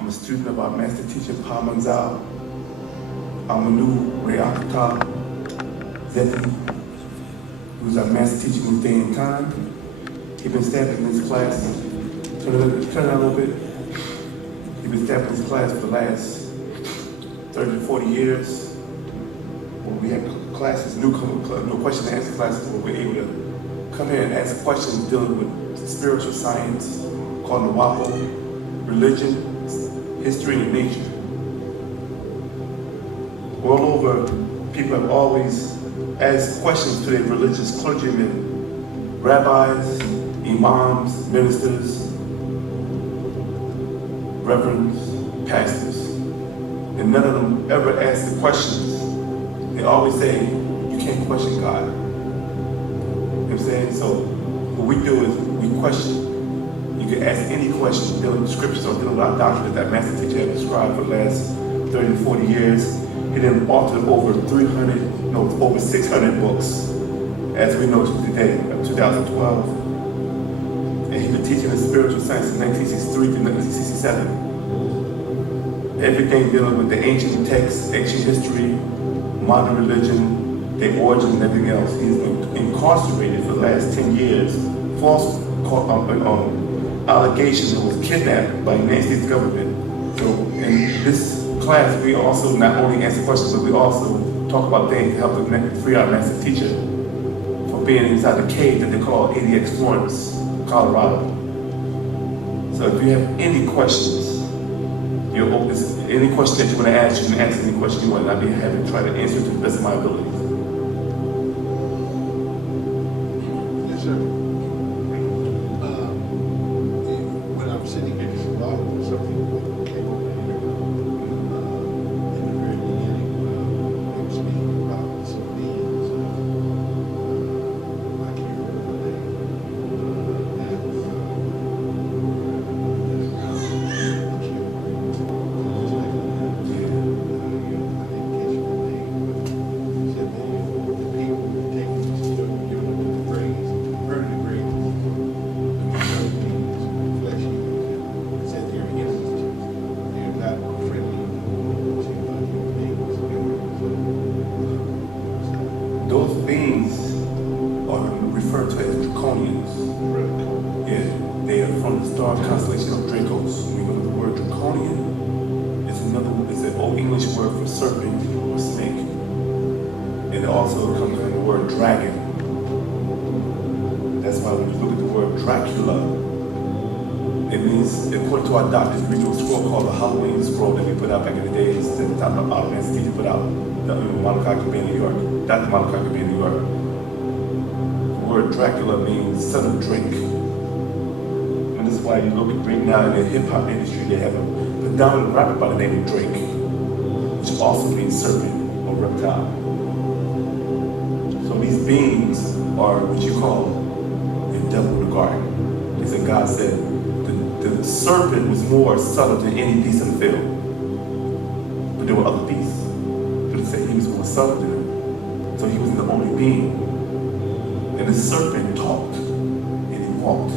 I'm a student of our master teacher, Pa Manzal, Wu-nuwaupu, who's our master teacher in this day and time. He's been staffing in this class. Turn it out a little bit. He's been staffing this class for the last 30 to 40 years. When we have classes, no question and answer classes, where we're able to come here and ask questions dealing with spiritual science, called Wu-nuwaupu, religion, history, and nature. All over, people have always asked questions to their religious clergymen, rabbis, imams, ministers, reverends, pastors, and none of them ever ask the questions. They always say, you can't question God. You know what I'm saying? So what we do is we question. You can ask any question dealing with scriptures or dealing with our doctrine that master teacher has described for the last 30 to 40 years. He then authored over 600 books, as we know today, 2012. And he's been teaching the spiritual science in 1963 to 1967. Everything dealing with the ancient texts, ancient history, modern religion, their origin, and everything else. He's been incarcerated for the last 10 years, false allegations that was kidnapped by the United States government. So in this class, we also not only answer questions, but we also talk about things to help free our master teacher from being inside the cave that they call ADX Florence, Colorado. So if you have any questions, you're open. Any question that you want to ask, you can ask any question you want, and I'll be happy to try to answer to the best of my abilities. Yes, sir. When I'm sitting here, there's a lot of something came over here. In the very beginning, they were speaking about some beings. I can't remember the name. Those beings are referred to as draconians. Yeah, they are from the star constellation of Dracos. You know the word draconian is an Old English word for serpent or snake. And it also comes from the word dragon. That's why when you look at the word Dracula, it means, according to our doctors, we do a scroll called the Halloween scroll that we put out back in the days that the top of our master teacher put out, Anunnaki in New York, Dr. Anunnaki in New York. The word Dracula means son of drink. And this is why you look at right now in the hip hop industry, they have a predominant rapper by the name of Drake, which also means serpent or reptile. So these beings are what you call the devil in the garden. They said God said the serpent was more subtle than any beast of the field. But there were other beasts. But it said he was more subtle than them. So he was the only being. And the serpent talked and he walked.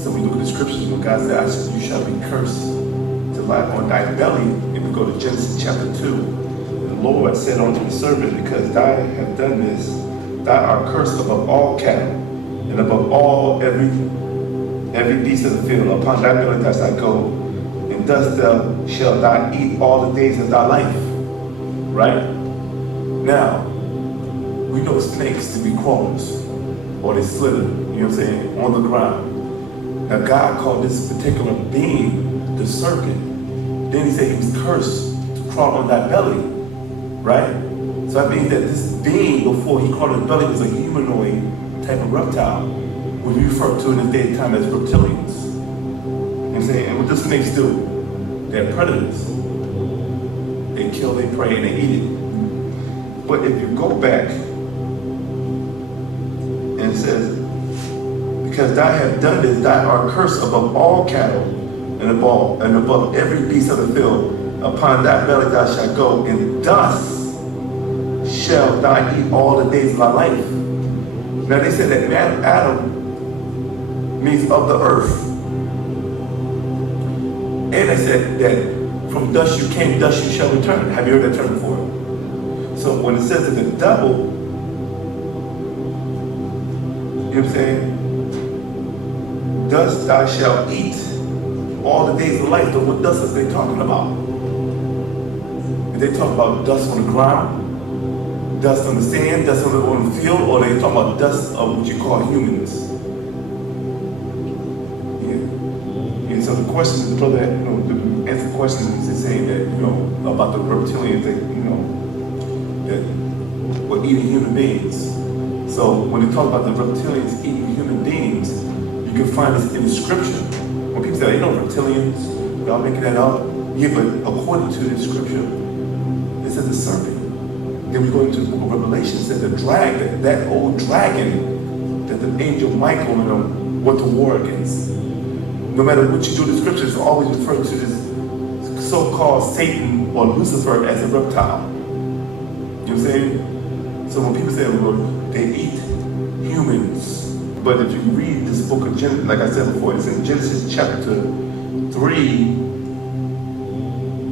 So we look at the scriptures when God said, you shall be cursed to lie on thy belly. If we go to Genesis chapter 2, the Lord said unto the serpent, because thou hast done this, thou art cursed above all cattle, and above all every beast of the field. Upon thy belly thou shalt go, and thus shalt thou eat all the days of thy life. Right? Now, we know snakes to be crawlers, or they slither, you know what I'm saying, on the ground. Now God called this particular being the serpent. Then he said he was cursed to crawl on thy belly, right? So that means that this being, before he crawled on his belly, was a humanoid type of reptile, which we refer to in the day time as reptilians. You know what I'm saying? And what do snakes do? They're predators. They kill, they prey, and they eat it. But if you go back, and it says, because thou hast done this, thou art cursed above all cattle, and above every beast of the field. Upon thy belly thou shalt go, and thus shalt thou eat all the days of thy life. Now they said that Adam means of the earth. And they said that from dust you came, dust you shall return. Have you heard that term before? So when it says that the devil, you know what I'm saying? Dust thou shalt eat all the days of life. But what dust is they talking about? Are they talking about dust on the ground, dust on the sand, dust on the field, or are they talking about dust of what you call humans? And so the question, the brother, to answer the question is saying that, about the reptilians that, that were eating human beings. So when they talk about the reptilians eating human beings, you can find this in the scripture. When people say, reptilians, y'all making that up. Yeah, but according to the scripture, it says the serpent. Then we go into the book of Revelation, it says the dragon, that old dragon that the angel Michael and them went to war against. No matter what you do, the scriptures always refer to this so-called Satan or Lucifer as a reptile. You know what I'm saying? So when people say, well, they eat humans, but if you read this book of Genesis, like I said before, it's in Genesis chapter 3,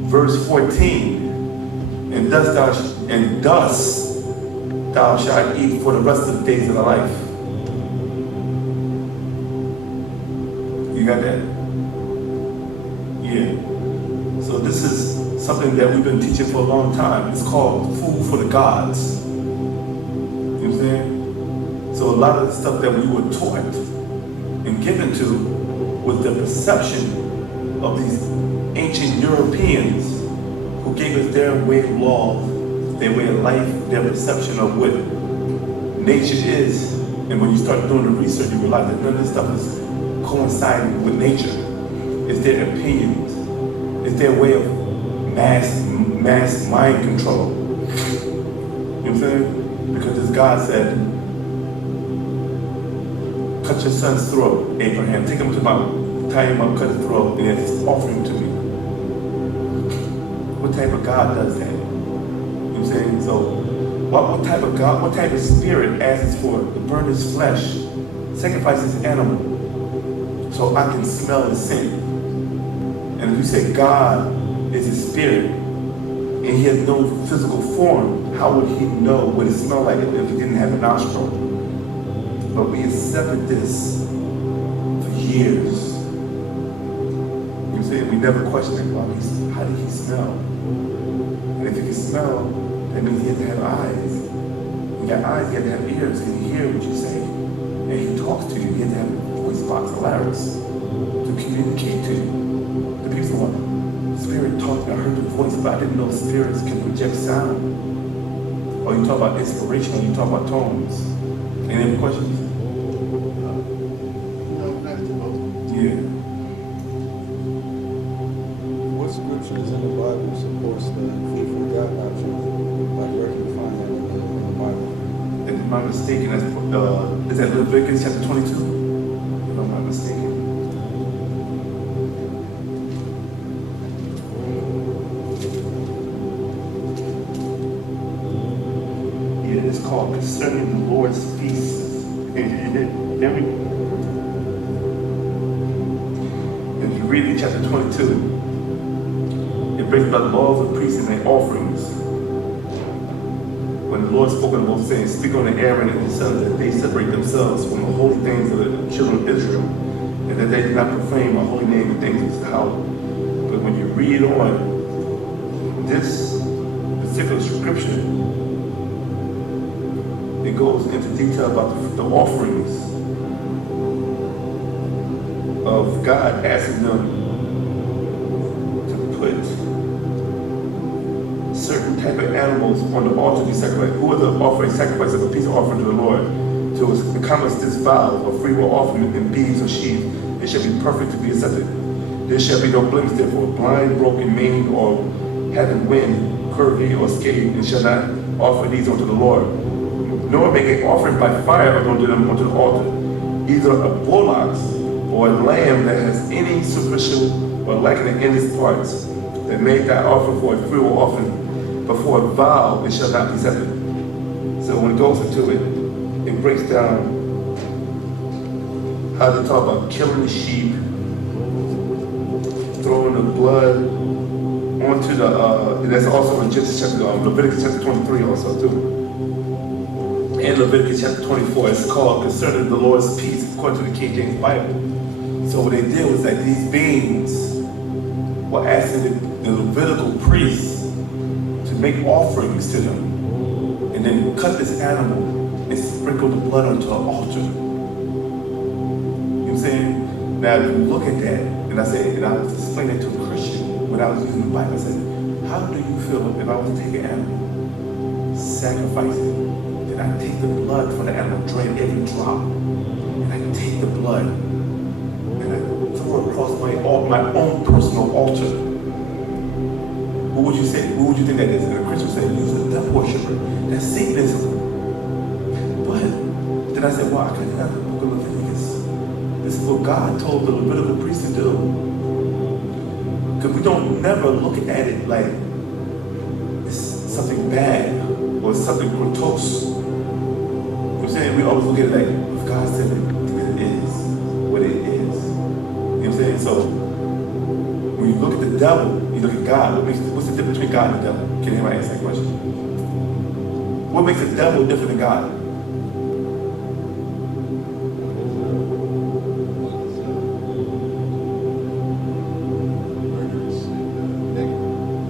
verse 14, and dust thou shalt eat for the rest of the days of thy life. You got that? Yeah. So this is something that we've been teaching for a long time. It's called food for the gods. You know what I'm saying? So a lot of the stuff that we were taught and given to was the perception of these ancient Europeans who gave us their way of law, their way of life, their perception of what nature is. And when you start doing the research, you realize that none of this stuff is coinciding with nature. It's their opinions. It's their way of mass mind control. You know what I'm saying? Because this God said, cut your son's throat, Abraham. Take him to Mount, tie him up, cut his throat, and just offer him to me. What type of God does that? You know what I'm saying? So, what type of God, what type of spirit asks for to burn his flesh, sacrifice his animal, so I can smell and scent? And if you say God is a spirit, and he has no physical form, how would he know what it smelled like if he didn't have a nostril? But we accepted this for years. You know what I'm saying? We never questioned it. Well, how did he smell? And if he can smell, that means he has to have eyes. When you got eyes, you have to have ears. Can he hear what you say? And he talks to you. He has to have a voice box, a larynx, to communicate to you. The people say, well, spirit talked, I heard the voice, but I didn't know spirits can project sound. Or you talk about inspiration, or you talk about tones. Any other questions? No, not at the moment. Yeah. What scriptures in the Bible supports the food for God doctrine? Like where can you find that in the Bible? If I'm not mistaken, is that Leviticus chapter 22? If I'm not mistaken. Yeah, it's called Concerning the Lord's Feasts. There we go. If you read in chapter 22, it brings about the laws of priests and their offerings. When the Lord spoke to Moses, saying, speak on Aaron and his sons that they separate themselves from the holy things of the children of Israel, and that they do not profane my holy name and things of his house. But when you read on this particular scripture, it goes into detail about the offerings of God asking them to put certain type of animals on the altar to be sacrificed. Who are the offering sacrifice of a peace offering to the Lord? To accomplish this vow of free will offering in beeves or sheep, it shall be perfect to be accepted. There shall be no blemish therefore, blind, broken, maimed, or having wind, curvy, or scathed, and shall not offer these unto the Lord. Nor make an offering by fire unto them unto the altar, either a bullock or a lamb that has any superficial or lacking in its parts, that made thy offering for a free will offering, but for a vow it shall not be accepted. So when it goes into it, it breaks down how they talk about killing the sheep, throwing the blood onto the, that's also in Genesis chapter, Leviticus chapter 23 also too. And Leviticus chapter 24, it's called Concerning the Lord's Peace, according to the King James Bible. So what they did was that these beings were asking the Levitical priests to make offerings to them, and then cut this animal and sprinkle the blood onto an altar. You know what I'm saying? Now if you look at that, and I was explaining it to a Christian when I was using the Bible, I said, how do you feel if I was to take an animal, sacrifice it, then I take the blood from the animal, drain every drop, and I take the blood and I throw it across my own personal altar? What would you say? What would you think that is? And a Christian would say, use a death worshiper. That's Satanism. But then I said, well, I couldn't have the book of Leviticus. This is what God told the Levitical priests to do. Because we don't never look at it like it's something bad or something grotesque. You know what I'm saying? We always look at it like, if God said it, then it is what it is. You know what I'm saying? So, when you look at the devil, you look at God, what's the difference between God and the devil? Can anybody answer that question? What makes the devil different than God?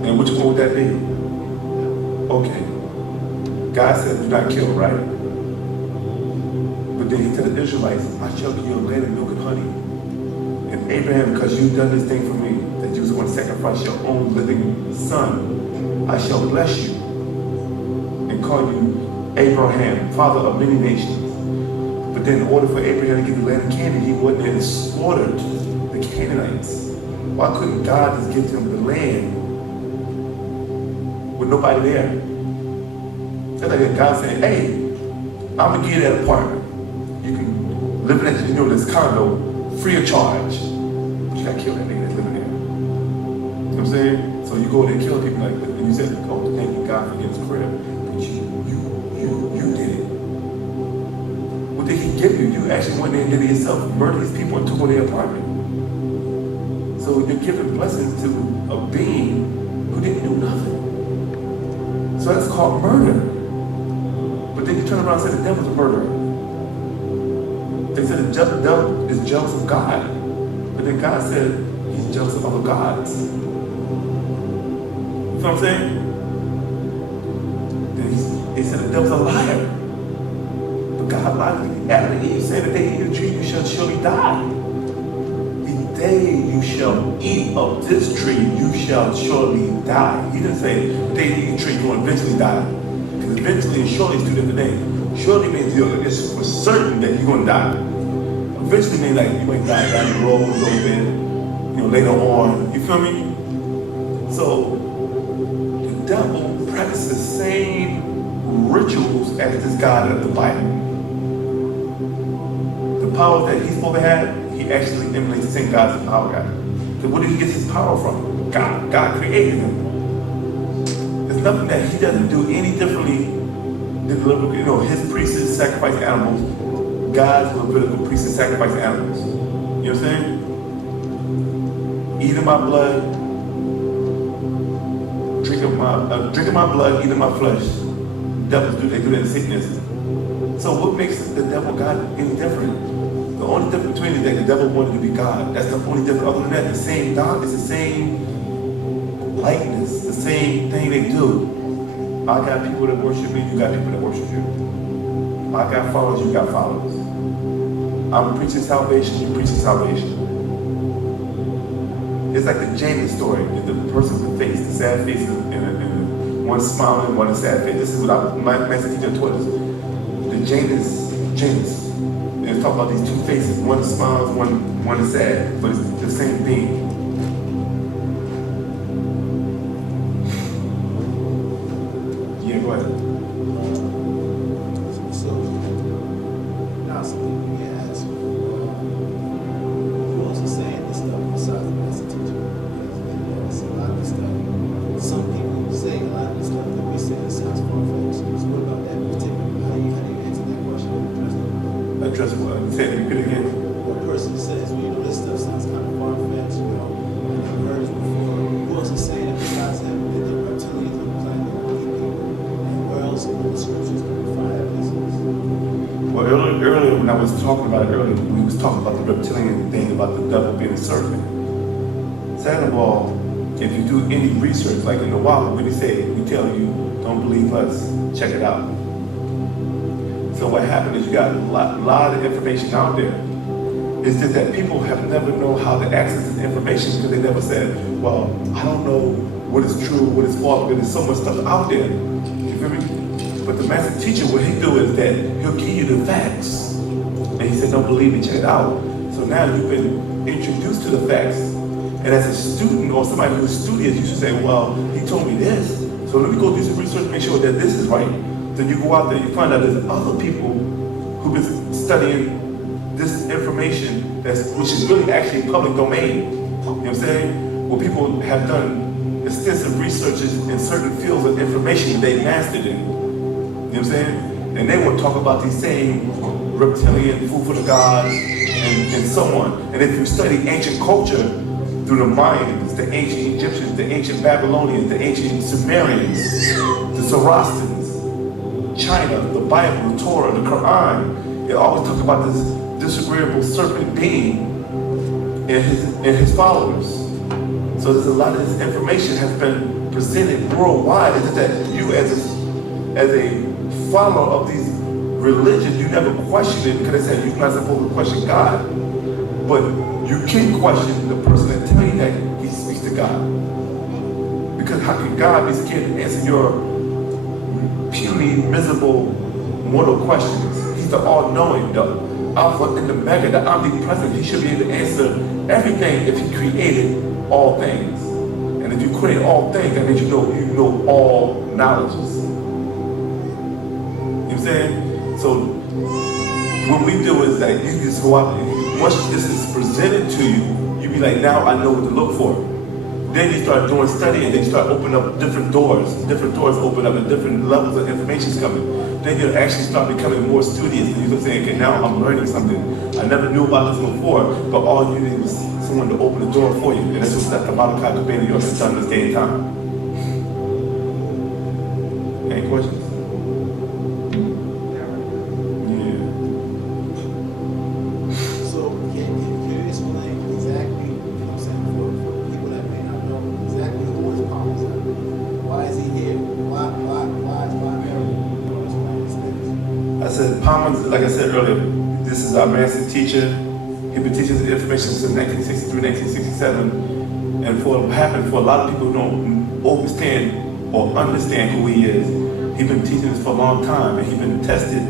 And which one would that be? Okay. God said, do not kill, right? But then he told the Israelites, I shall give you a land of milk and honey. And Abraham, because you've done this thing for me, that you was going to sacrifice your own living son, I shall bless you and call you Abraham, father of many nations. But then in order for Abraham to get the land of Canaan, he went there and slaughtered the Canaanites. Why couldn't God just give them the land with nobody there? It's like God saying, hey, I'm going to give you that apartment. You can live in that, this condo free of charge. But you got to kill that nigga that's living there. You know what I'm saying? So you go there and kill people like that. And you said, oh, thank you, God, for his prayer. But you did it. What did he give you? You actually went there and did it yourself. Murdered these people and took away their apartment. So you're giving blessings to a being who didn't do nothing. So that's called murder. But then you turn around and say the devil's a murderer. They said the devil is jealous of God. But then God said he's jealous of other gods. You know what I'm saying? Then he said the devil's a liar. But God lied to Adam and Eve, saying the day you eat the tree, you shall surely die. The day you shall eat of this tree, you shall surely die. He didn't say the day you eat the tree, you're going to eventually die. Because eventually and surely is two different things. Surely means it's for certain that you're going to die. Eventually means like you might die down the road a little bit, later on. You feel me? So the devil practices the same rituals as this God of the Bible. The power that he's supposed to have, he actually emulates the same God as the power guy. So where did he get his power from? God. God created him. There's nothing that he doesn't do any differently than his priests sacrifice animals. God's Levitical priests sacrifice animals. You know what I'm saying? Eating my blood, drinking my blood, eating my flesh. Devils they do that in Satanism. So what makes the devil God any different? The only difference between is that the devil wanted to be God. That's the only difference. Other than that, the same God is the same likeness, the same thing they do. I got people that worship me, you got people that worship you. I got followers, you got followers. I'm preaching salvation, you preaching salvation. It's like the Janus story, the person with the face, the sad face, and one smiling, one sad face. This is what my master teacher taught us. The Janus. And it's talking about these two faces. One smiles, one is sad, but it's the same thing. Yeah, go ahead. So, now some people get asked, who else is saying this stuff besides the master teacher? It's a lot of stuff. Some people say a lot of the stuff that we say that sounds far-fetched. So what about that particular? How do you answer that question? Address what? Say it, repeat it again. What person says, well, this stuff sounds kind of far-fetched, I've never heard when I was talking about it earlier, we was talking about the reptilian thing, about the devil being a serpent. Second of all, if you do any research, like in the Wu-Nuwaupu, what do you say? We tell you, don't believe us, check it out. So what happened is you got a lot of information out there. It's just that people have never known how to access this information because they never said, well, I don't know what is true, what is false, because there's so much stuff out there. You feel me? But the master teacher, what he do is that he'll give you the facts. And he said, don't believe me, check it out. So now you've been introduced to the facts. And as a student or somebody who's studious, you should say, well, he told me this. So let me go do some research, make sure that this is right. Then you go out there, you find out there's other people who've been studying this information which is really actually public domain. You know what I'm saying? Where people have done extensive researches in certain fields of information they mastered in. You know what I'm saying? And they will talk about these same reptilian, food for the gods, and so on. And if you study ancient culture through the Mayans, the ancient Egyptians, the ancient Babylonians, the ancient Sumerians, the Zoroastrians, China, the Bible, the Torah, the Quran, it always talks about this disagreeable serpent being and his followers. So there's a lot of this information has been presented worldwide. It's just that you as a follower of these religions, you never question it because they said you're not supposed to question God. But you can question the person that tell you that he speaks to God. Because how can God be scared to answer your puny, miserable, mortal questions? He's the all-knowing, the Alpha and the Omega, the omnipresent. He should be able to answer everything if he created all things. And if you create all things, that means you know all knowledges. You know what I'm saying? So what we do is that you just go out and once this is presented to you, you be like, now I know what to look for. Then you start doing study and then you start opening up different doors. Different doors open up and different levels of information is coming. Then you'll actually start becoming more studious and you'll say, okay, now I'm learning something. I never knew about this before, but all you need was someone to open the door for you. And that's what the Malachi debate you have done this day and time. Any questions? Like I said earlier, this is our master teacher. He's been teaching the information since 1963, 1967. And for what happened, for a lot of people who don't understand or understand who he is, he's been teaching this for a long time, and he's been tested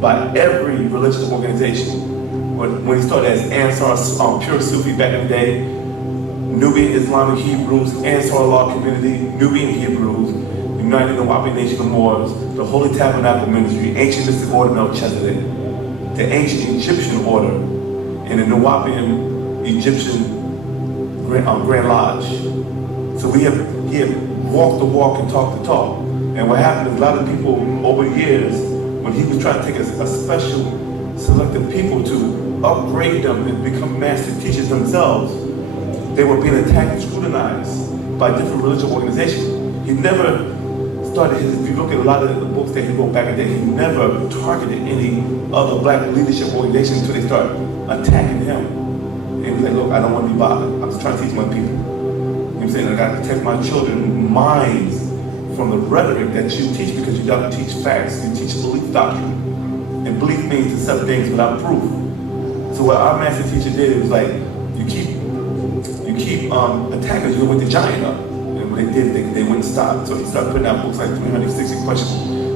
by every religious organization. When he started as Ansar, pure Sufi back in the day, Nubian Islamic Hebrews, Ansar Allah community, Nubian Hebrews, United Wu-Nuwaupu Nation of Moors, the Holy Tabernacle Ministry, Ancient Mystic Order Melchizedek, the Ancient Egyptian Order, and the Nuwaupian Egyptian Grand Lodge. So he had walked the walk and talked the talk. And what happened is a lot of people over the years, when he was trying to take a special selected people to upgrade them and become master teachers themselves, they were being attacked and scrutinized by different religious organizations. He never started if you look at a lot of the books that he wrote back in the day, he never targeted any other black leadership organization until they started attacking him. And he's like, look, I don't want to be bothered. I'm just trying to teach my people. You know what I'm saying? I got to protect my children's minds from the rhetoric that you teach because you don't teach facts, you teach belief doctrine. And belief means to accept things without proof. So what our master teacher did was like, you keep attacking us, you went the giant up. They did, they wouldn't stop. So he started putting out books like 360 questions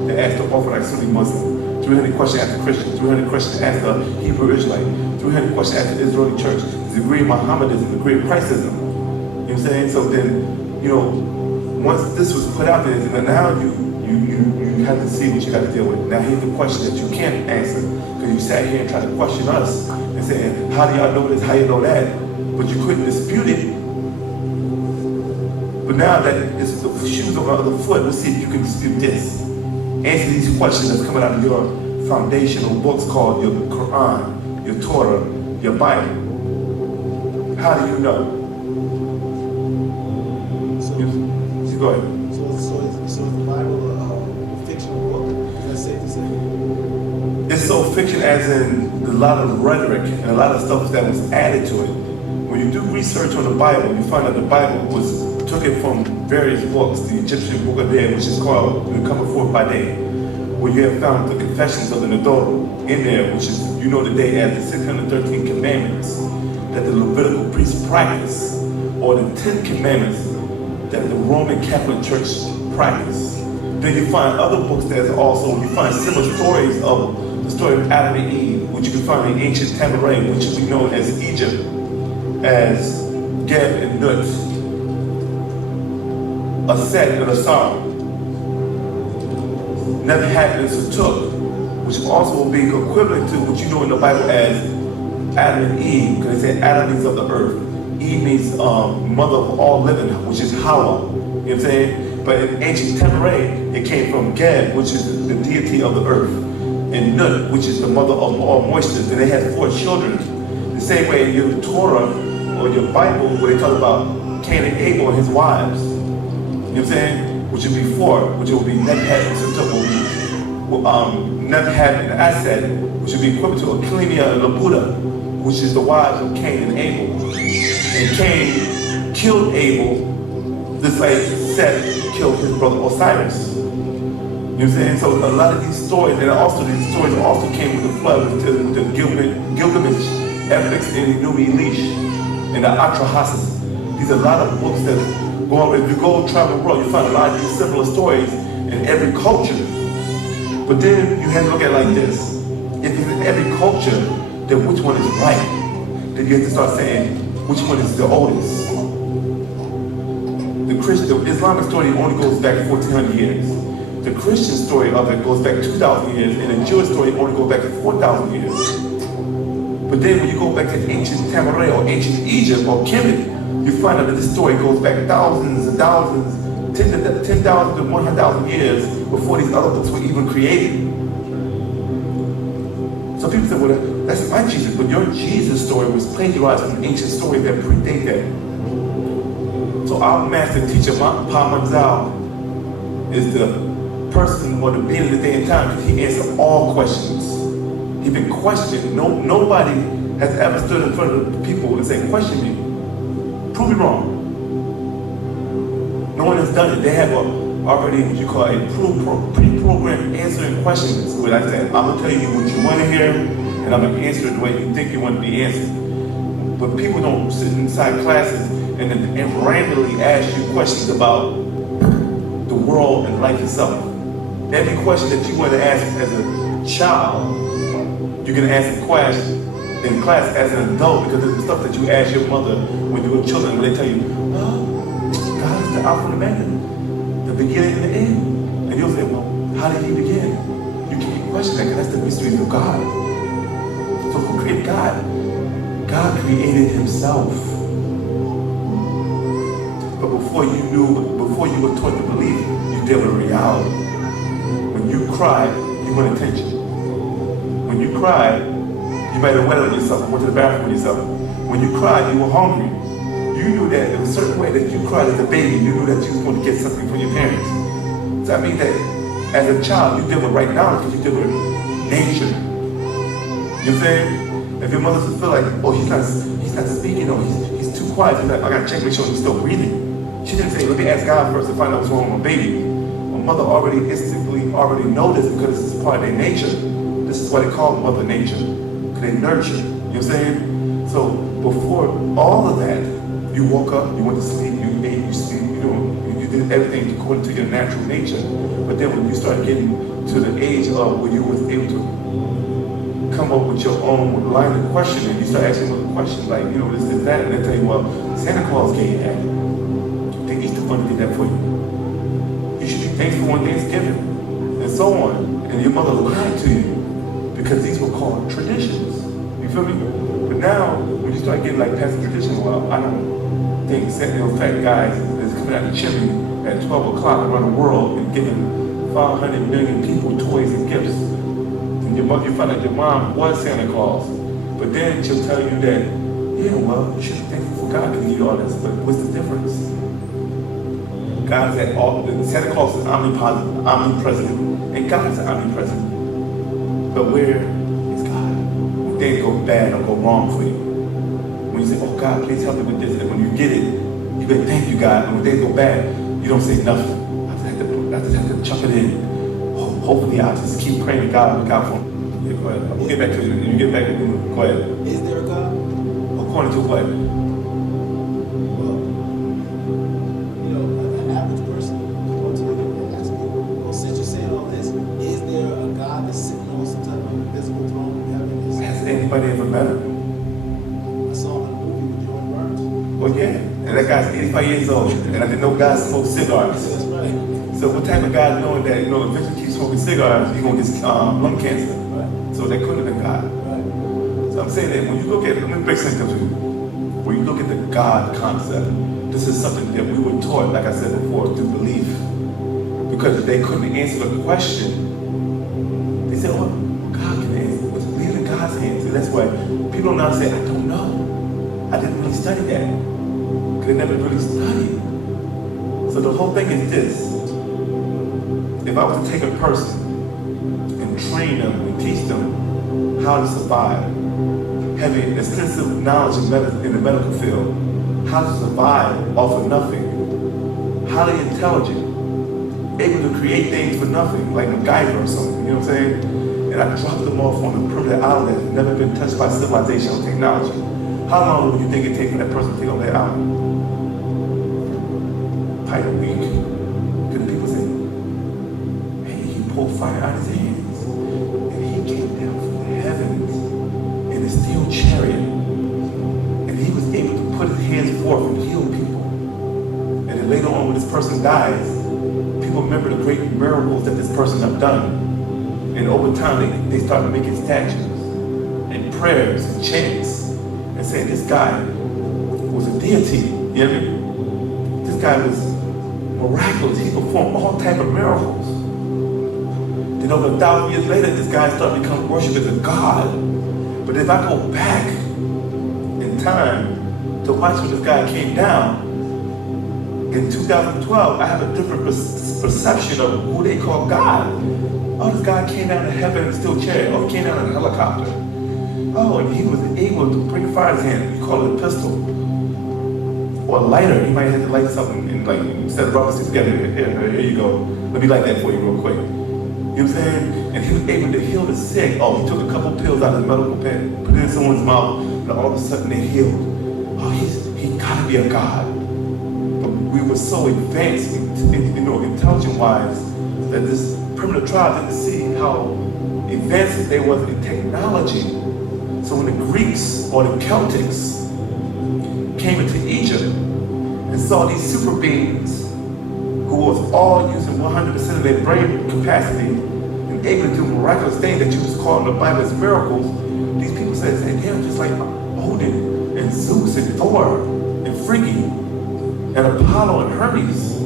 to ask the Orthodox Sunni Muslim, 300 questions asked the Christian, 300 questions asked the Hebrew Israelite, 300 questions asked the Israeli church, the degree of Mohammedism, the degree of Christism. You know what I'm saying? So then, once this was put out there, now you have to see what you got to deal with. Now here's the question that you can't answer because you sat here and tried to question us and saying, how do y'all know this, how you know that? But you couldn't dispute it. But now that it's the shoes on the other foot, let's see if you can dispute this. Answer these questions that's coming out of your foundational books called your Quran, your Torah, your Bible. How do you know? So go ahead. So is the Bible a fictional book? Is that safe to say? It's so fiction as in a lot of rhetoric and a lot of stuff that was added to it. When you do research on the Bible, you find that the Bible took it from various books. The Egyptian Book of Day, which is called The Coming Forth by Day, where you have found the Confessions of the Nadoro in there, which is, you know today as the 613 Commandments that the Levitical priests practice, or the 10 Commandments that the Roman Catholic Church practice. Then you find other books that also, you find similar stories of the story of Adam and Eve, which you can find in ancient Tamaray, which we know as Egypt, as Geb and Nut, Aset and Asar, Nebuchadnezzar and Satuk, which also will be equivalent to what you know in the Bible as Adam and Eve, because they say Adam means of the earth. Eve means mother of all living, which is Hawa. You know what I'm saying? But in ancient Tamaray, it came from Geb, which is the deity of the earth, and Nut, which is the mother of all moisture. And they had 4 children. The same way in your Torah or your Bible, where they talk about Cain and Abel and his wives. You know what I'm saying? Which would be 4, which will be Nebuchadnezzar and Satuk, Nebuchadnezzar and Asad, which would be equivalent to Akilimia and Labuda, which is the wives of Cain and Abel. And Cain killed Abel, just like Seth killed his brother Osiris. You know what I'm saying? So a lot of these stories, and also these stories also came with the flood, with the Gilgamesh epics in Enumi Elish, and the Atrahasis. These are a lot of books that go on. If you go travel the world, you find a lot of these similar stories in every culture. But then you have to look at it like this. If it's in every culture, then which one is right? Then you have to start saying, which one is the oldest? The Islamic story only goes back 1,400 years. The Christian story of it goes back 2,000 years, and the Jewish story only goes back to 4,000 years. But then when you go back to ancient Tamaray or ancient Egypt or Kemet, you find out that this story goes back thousands and thousands, 10,000 to 100,000 years before these other books were even created. So people say, well, that's my Jesus, but your Jesus story was plagiarized from ancient stories that predate that. So our master teacher, Pa Manzal, is the person or the being of the day and time, because he answered all questions. He's been questioned. Nobody has ever stood in front of the people and said, question me. Prove me wrong. No one has done it. They have already what you call a pre-programmed answering questions. Where I said, I'm going to tell you what you want to hear, and I'm going to answer it the way you think you want to be answered. But people don't sit inside classes and randomly ask you questions about the world and life itself. Every question that you want to ask as a child, you can ask a question in class as an adult, because of the stuff that you ask your mother when you were children, when they tell you, well, God is the Alpha and Omega, the beginning and the end. And you'll say, well, how did he begin? You can't question that, because that's the mystery of God. So who created God? God created himself. But before you were taught to believe, you dealt with reality. When you cried, you want attention. When you cried, you might have wet on yourself and went to the bathroom with yourself. When you cried, you were hungry. You knew that in a certain way that you cried as a baby, you knew that you was going to get something from your parents. So that means that as a child, you deal with right now because you deal with nature. You know what I'm saying? If your mother feel like, oh, he's not speaking, or he's too quiet, she's like, I gotta check, make sure he's still breathing. She didn't say, let me ask God first to find out what's wrong with my baby. My mother already instantly know this because this is part of their nature. This is why they call mother nature. They nurture, you know what I'm saying? So before all of that, you woke up, you went to sleep, you ate, you sleep, you did everything according to your natural nature. But then when you started getting to the age of where you was able to come up with your own line of questioning, you start asking them questions like, this, that, and they tell you, well, Santa Claus gave that. The Easter Bunny did that for you. You should be thankful on Thanksgiving, and so on. And your mother lied to you, because these were called traditions. You feel me? But now, when you start getting like past traditions, well, I don't think Sentinel Fat guys is coming out the chimney at 12 o'clock around the world and giving 500 million people toys and gifts. And your mother, you find out your mom was Santa Claus. But then she'll tell you that, yeah, well, you should be thankful for God to give you all this. But what's the difference? God is at all, Santa Claus is omnipresent, and God is omnipresent. But where is God? things go bad or go wrong for you. When you say, oh God, please help me with this, and when you get it, you say, thank you, God. And when things go bad, you don't say nothing. I just have to chuck it in. Hopefully, I'll just keep praying to God and look out for him. Yeah, go ahead. We'll get back to you. You get back to you. Go ahead. Is there a God? According to what? Well, an average person will go to you and ask me, well, since you're saying all this, is there a God that's sitting on some type of invisible throne in heaven? Has anybody ever met him? I saw him in a movie with George Burns. Well, yeah. And that guy's 85 years old. And I didn't know guys smoke cigars. That's right. So what type of guy knowing that, eventually keep smoking cigars, you're going to get lung cancer? Right. So that couldn't have been God. Right. So I'm saying that when you look at, let me break something to you. When you look at the God concept, this is something that we were taught, like I said before, through belief. Because if they couldn't answer the question, they said, oh, God can answer. Let's leave it in God's hands. And that's why people don't now say, I don't know. I didn't really study that. Because they never really studied. So the whole thing is this. If I was to take a person and train them and teach them how to survive, having extensive knowledge in the medical field, how to survive off of nothing, highly intelligent, able to create things for nothing, like MacGyver or something, you know what I'm saying? And I dropped them off on a primitive island that has never been touched by civilization or technology. How long would you think it takes for that person to take on that island? Probably a week. Because the people say, hey, he pulled fire out of his hands. And he came down from the heavens in a steel chariot. And he was able to put his hands forth and heal people. And then later on when this person dies, people remember the great miracles that this person have done. And over time they started making statues and prayers and chants and saying this guy was a deity. You know what I mean? This guy was miraculous. He performed all type of miracles. Then over 1,000 years later, this guy started becoming worshipped as a god. But if I go back in time to watch when this guy came down, in 2012, I have a different perception of who they call God. Oh, this guy came down to heaven in a steel chariot. Oh, he came down in a helicopter. Oh, and he was able to bring fire in his hand. You call it a pistol. Or a lighter. He might have to light something and like instead of rubber sticks together. Here you go. Let me light that for you real quick. You know what I'm saying? And he was able to heal the sick. Oh, he took a couple pills out of the medical pen, put it in someone's mouth, and all of a sudden they healed. Oh, he gotta be a god. But we were so advanced, intelligent-wise, that this primitive tribe didn't see how advanced they was in technology. So when the Greeks or the Celtics came into Egypt and saw these super beings who was all using 100% of their brain capacity and able to do miraculous things that you was calling the Bible as miracles, these people said they're just like Odin and Zeus and Thor and Friggy and Apollo and Hermes.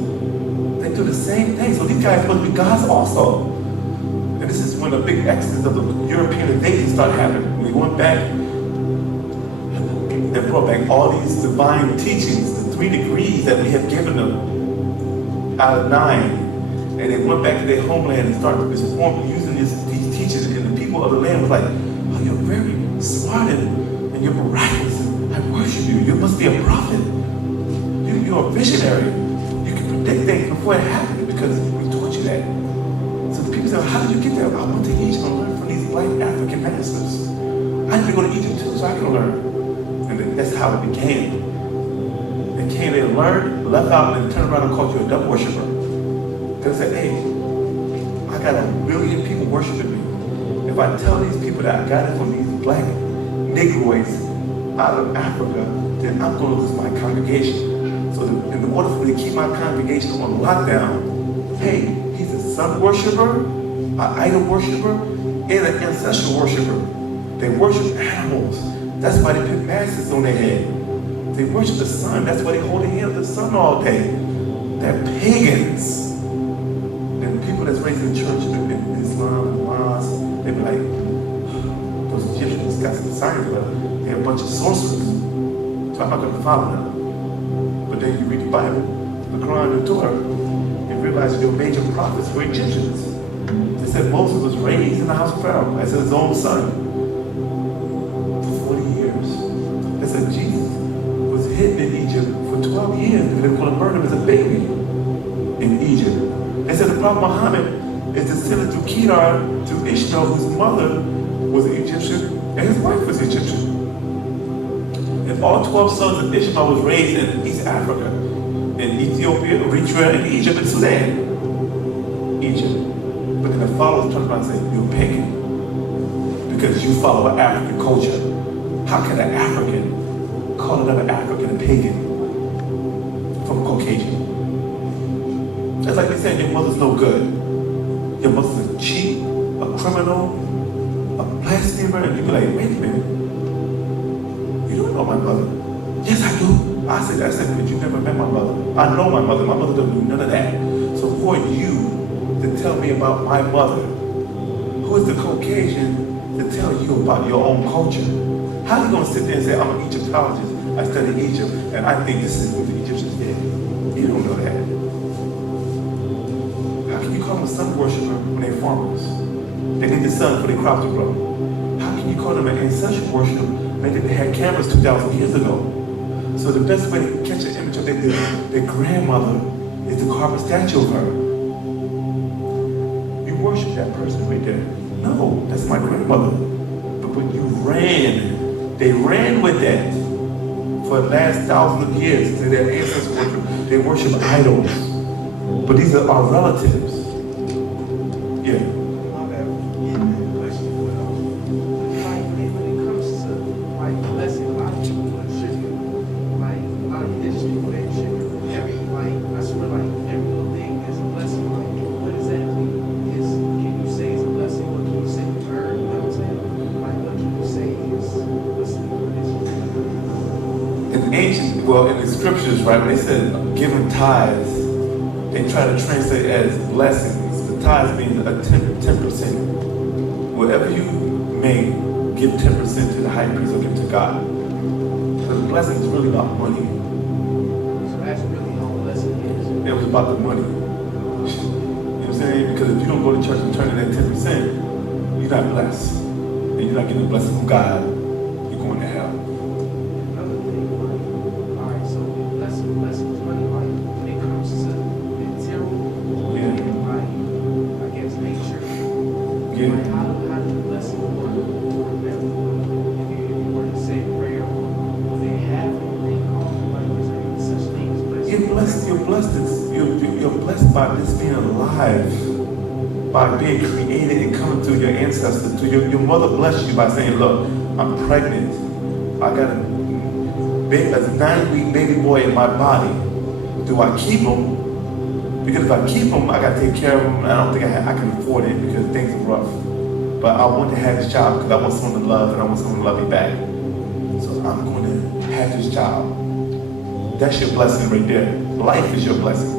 They do the same thing. So these guys must be gods also. And this is when the big exodus of the European invasion started happening. We went back and brought back all these divine teachings, the 3 degrees that we have given them out of 9. And they went back to their homeland and started using these teachings. And the people of the land was like, oh, you're very smart and you're miraculous. I worship you. You must be a prophet. You're a visionary. You can predict things before it happened because we taught you that. So the people said, how did you get there? I went to Egypt and learned from these black African masters. I need to go to Egypt too so I can learn. And that's how it began. They came, they learned, left out, and turned around and called you a devil worshiper. Because they said, hey, I got 1 million people worshiping me. If I tell these people that I got it from these black Negroids out of Africa, then I'm going to lose my congregation. So in order for me to keep my congregation on lockdown, hey, he's a sun worshiper, an idol worshiper, and an ancestral worshiper. They worship animals. That's why they put masks on their head. They worship the sun. That's why they hold their hand to the sun all day. They're pagans. And people that's raised in church in Islam and mosques, they be like, those Egyptians got some science, but they're a bunch of sorcerers. So I'm not going to follow them. But then you read the Bible, the Quran, the Torah, and realize your major prophets were Egyptians. They said Moses was raised in the house of Pharaoh as his own son. 12 years because they were going to murder him as a baby in Egypt. They said the Prophet Muhammad is descended through Kedar to Ishmael, whose mother was an Egyptian and his wife was Egyptian. And all 12 sons of Ishmael was raised in East Africa, in Ethiopia, Eritrea, and Egypt, and Sudan. Egypt. But then the followers turned around and said, you're pagan because you follow an African culture. How can an African call another African a pagan from a Caucasian? That's like they saying your mother's no good. Your mother's a cheat, a criminal, a blasphemer, and you be like, wait a minute. You don't know my mother. Yes, I do. I said, but you never met my mother. I know my mother. My mother doesn't do none of that. So who are you to tell me about my mother? Who is the Caucasian to tell you about your own culture? How are you going to sit there and say, I'm an Egyptologist, I study Egypt, and I think this is what the Egyptians did? You don't know that. How can you call them a sun worshiper when they're farmers? They need the sun for their crops to grow. How can you call them an ancestral worshiper when they had cameras 2,000 years ago? So the best way to catch an image of their grandmother is to carve a statue of her. You worship that person right there. No, that's my grandmother. But when you they ran with that for the last thousands of years. Their ancestors they worship idols. But these are our relatives. Yeah. My bad. Yeah, question. Like, when it comes to, like, blessing, a lot of people attribute, like, a lot of religious people, they attribute every, like, I swear, like, every little thing is a blessing. Like, what exactly can you say is a blessing? What can you say you earn? You know what I'm saying? Like, what can you say is blessing? In ancient, well, in the scriptures, right, when they said giving tithes, they try to translate it as blessings. The tithes means a 10%. Whatever you make, give 10% to the high priest or give to God. So the blessing is really about money. So that's really all blessing is. It was about the money. You know what I'm saying? Because if you don't go to church and turn in that 10%, you're not blessed. And you're not getting a blessing from God. You're going to hell. Another thing, like, all right, so blessing is money, like, when it comes to material, Yeah. like, I guess nature, Yeah. like, how do the blessing work for them? If you were to say a prayer, would they have anything called, like, is there any such thing as blessing? You're blessed by this being alive, by being created and coming through your ancestors. Your mother blessed you by saying, look, I'm pregnant. I got a 9-week baby boy in my body. Do I keep him? Because if I keep him, I got to take care of him. I don't think I can afford it because things are rough. But I want to have this child because I want someone to love and I want someone to love me back. So I'm going to have this child. That's your blessing right there. Life is your blessing.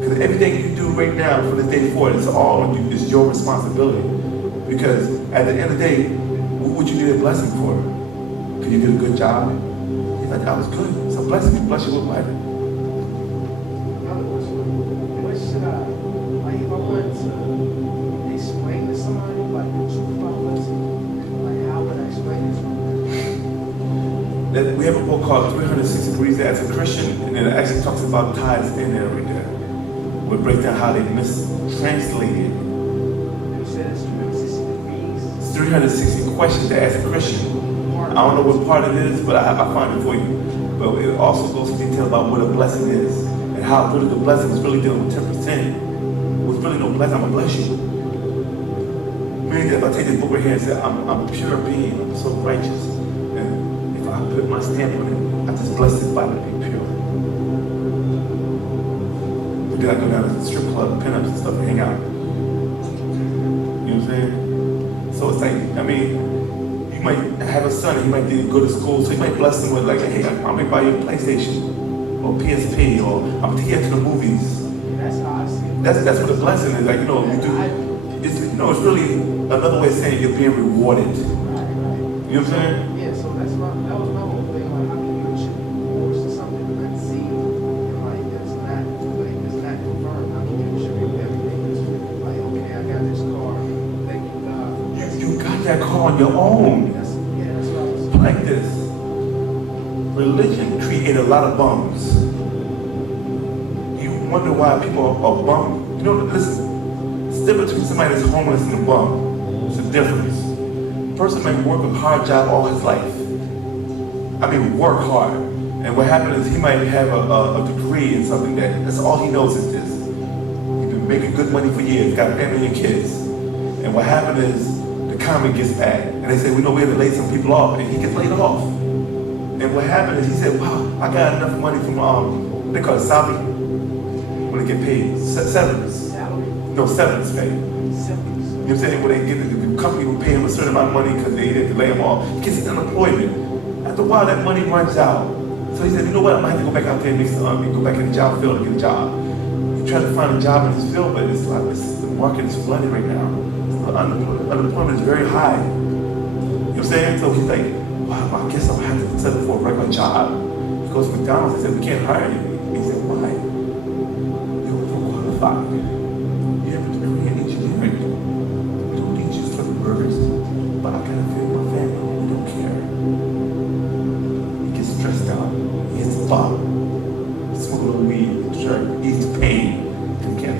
Because everything you do right now from this day forward, it's all on you. It's your responsibility. Because at the end of the day, what would you need a blessing for? Because you did a good job? You're like, that was good. It's a blessing. You bless you with life. Another question, what should I, like, if I wanted to explain to somebody, like, the truth about blessing, like, how would I explain this? We have a book called 360 Degrees as a Christian, and it actually talks about tithes in there right there. We break down how they mistranslated. You said it's 360 degrees. It's 360 questions to ask a Christian. I don't know what part it is, but I'll find it for you. But it also goes into detail about what a blessing is and how really the blessing is really dealing with 10%. With really no blessing, I'm gonna bless you. Meaning that if I take this book right here and say, I'm a pure being, I'm so righteous, and if I put my stamp on it, I just bless this body to be pure. But then I go down to the strip club, pin-ups and stuff and hang out. You know what I'm saying? So it's like, I mean, you might have a son and he might go to school, so you might bless him with like, hey, I'm gonna buy you a PlayStation or PSP, or I'm gonna take you to the movies. That's how I see it. That's what a blessing is. Like, you know, you do. It's it's really another way of saying you're being rewarded. Right. You know what I'm saying? Yeah, so that was my whole thing. Like, how can you attribute force to something that's seen and like it's not confirmed? How can you attribute everything to, like, okay, I got this car, thank you God. You got that car on your own. That's what I was Like this. Religion created a lot of bums. wonder why people are bum. You know, listen, it's the difference between somebody that's homeless and a bum. It's a difference. A person may work a hard job all his life. I mean, work hard. And what happens is he might have a degree in something that's all he knows is this. He's been making good money for years, got a family and kids. And what happened is the economy gets bad. And they say, we know we have to lay some people off. And he gets laid off. And what happened is he said, wow, I got enough money from, what they call it, salary? When they get paid, severance. Salary. No, severance pay. Severance. You know what I'm saying? When they get the company will pay him a certain amount of money because they had to lay him off. He gets unemployment. After a while, that money runs out. So he said, you know what, I'm gonna have to go back out there and mix the army, go back in the job field and get a job. He tried to find a job in his field, but it's like, the market is flooded right now. The unemployment is very high. You know what I'm saying? So he's like, wow, I guess I'll have to settle for a regular job. He goes to McDonald's and said, we can't hire you. He said, why? You're overqualified. You have a degree in engineering. We don't need you for the burgers, but I gotta feed my family. We don't care. He gets stressed out. He hits the bottom. Smoke a little weed, sure, eats pain.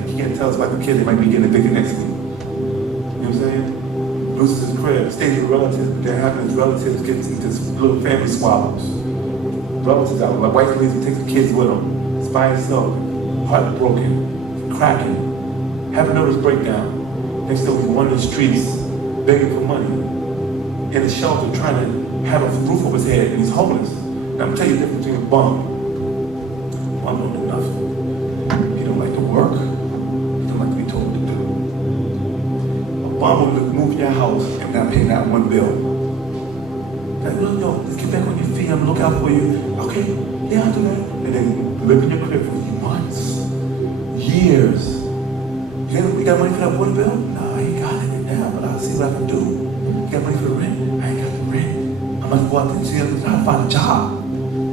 He can't tell us about the kids they might be getting evicted next week. You know what I'm saying? Loses his crib, stays with relatives, but then happens relatives get into this little family swallows. Relatives out, my wife leaves and takes the kids with him. It's by himself, heartbroken, cracking, having a nervous breakdown. Next thing he's wandering the streets, begging for money, in a shelter, trying to have a roof over his head, and he's homeless. Now I'm telling you the difference between a bum. A bum don't do nothing. He don't like to work. He don't like to be told to do. A bum will move in your house and not pay not one bill. Like, no, let's get back on your feet. I'm gonna look out for you. Okay, yeah, I'll do that. And then live in your crib for months, years. You got money for that water bill? No, I ain't got it now, but I'll see what I can do. You got money for the rent? I ain't got the rent. I must go out there and see if I find a job.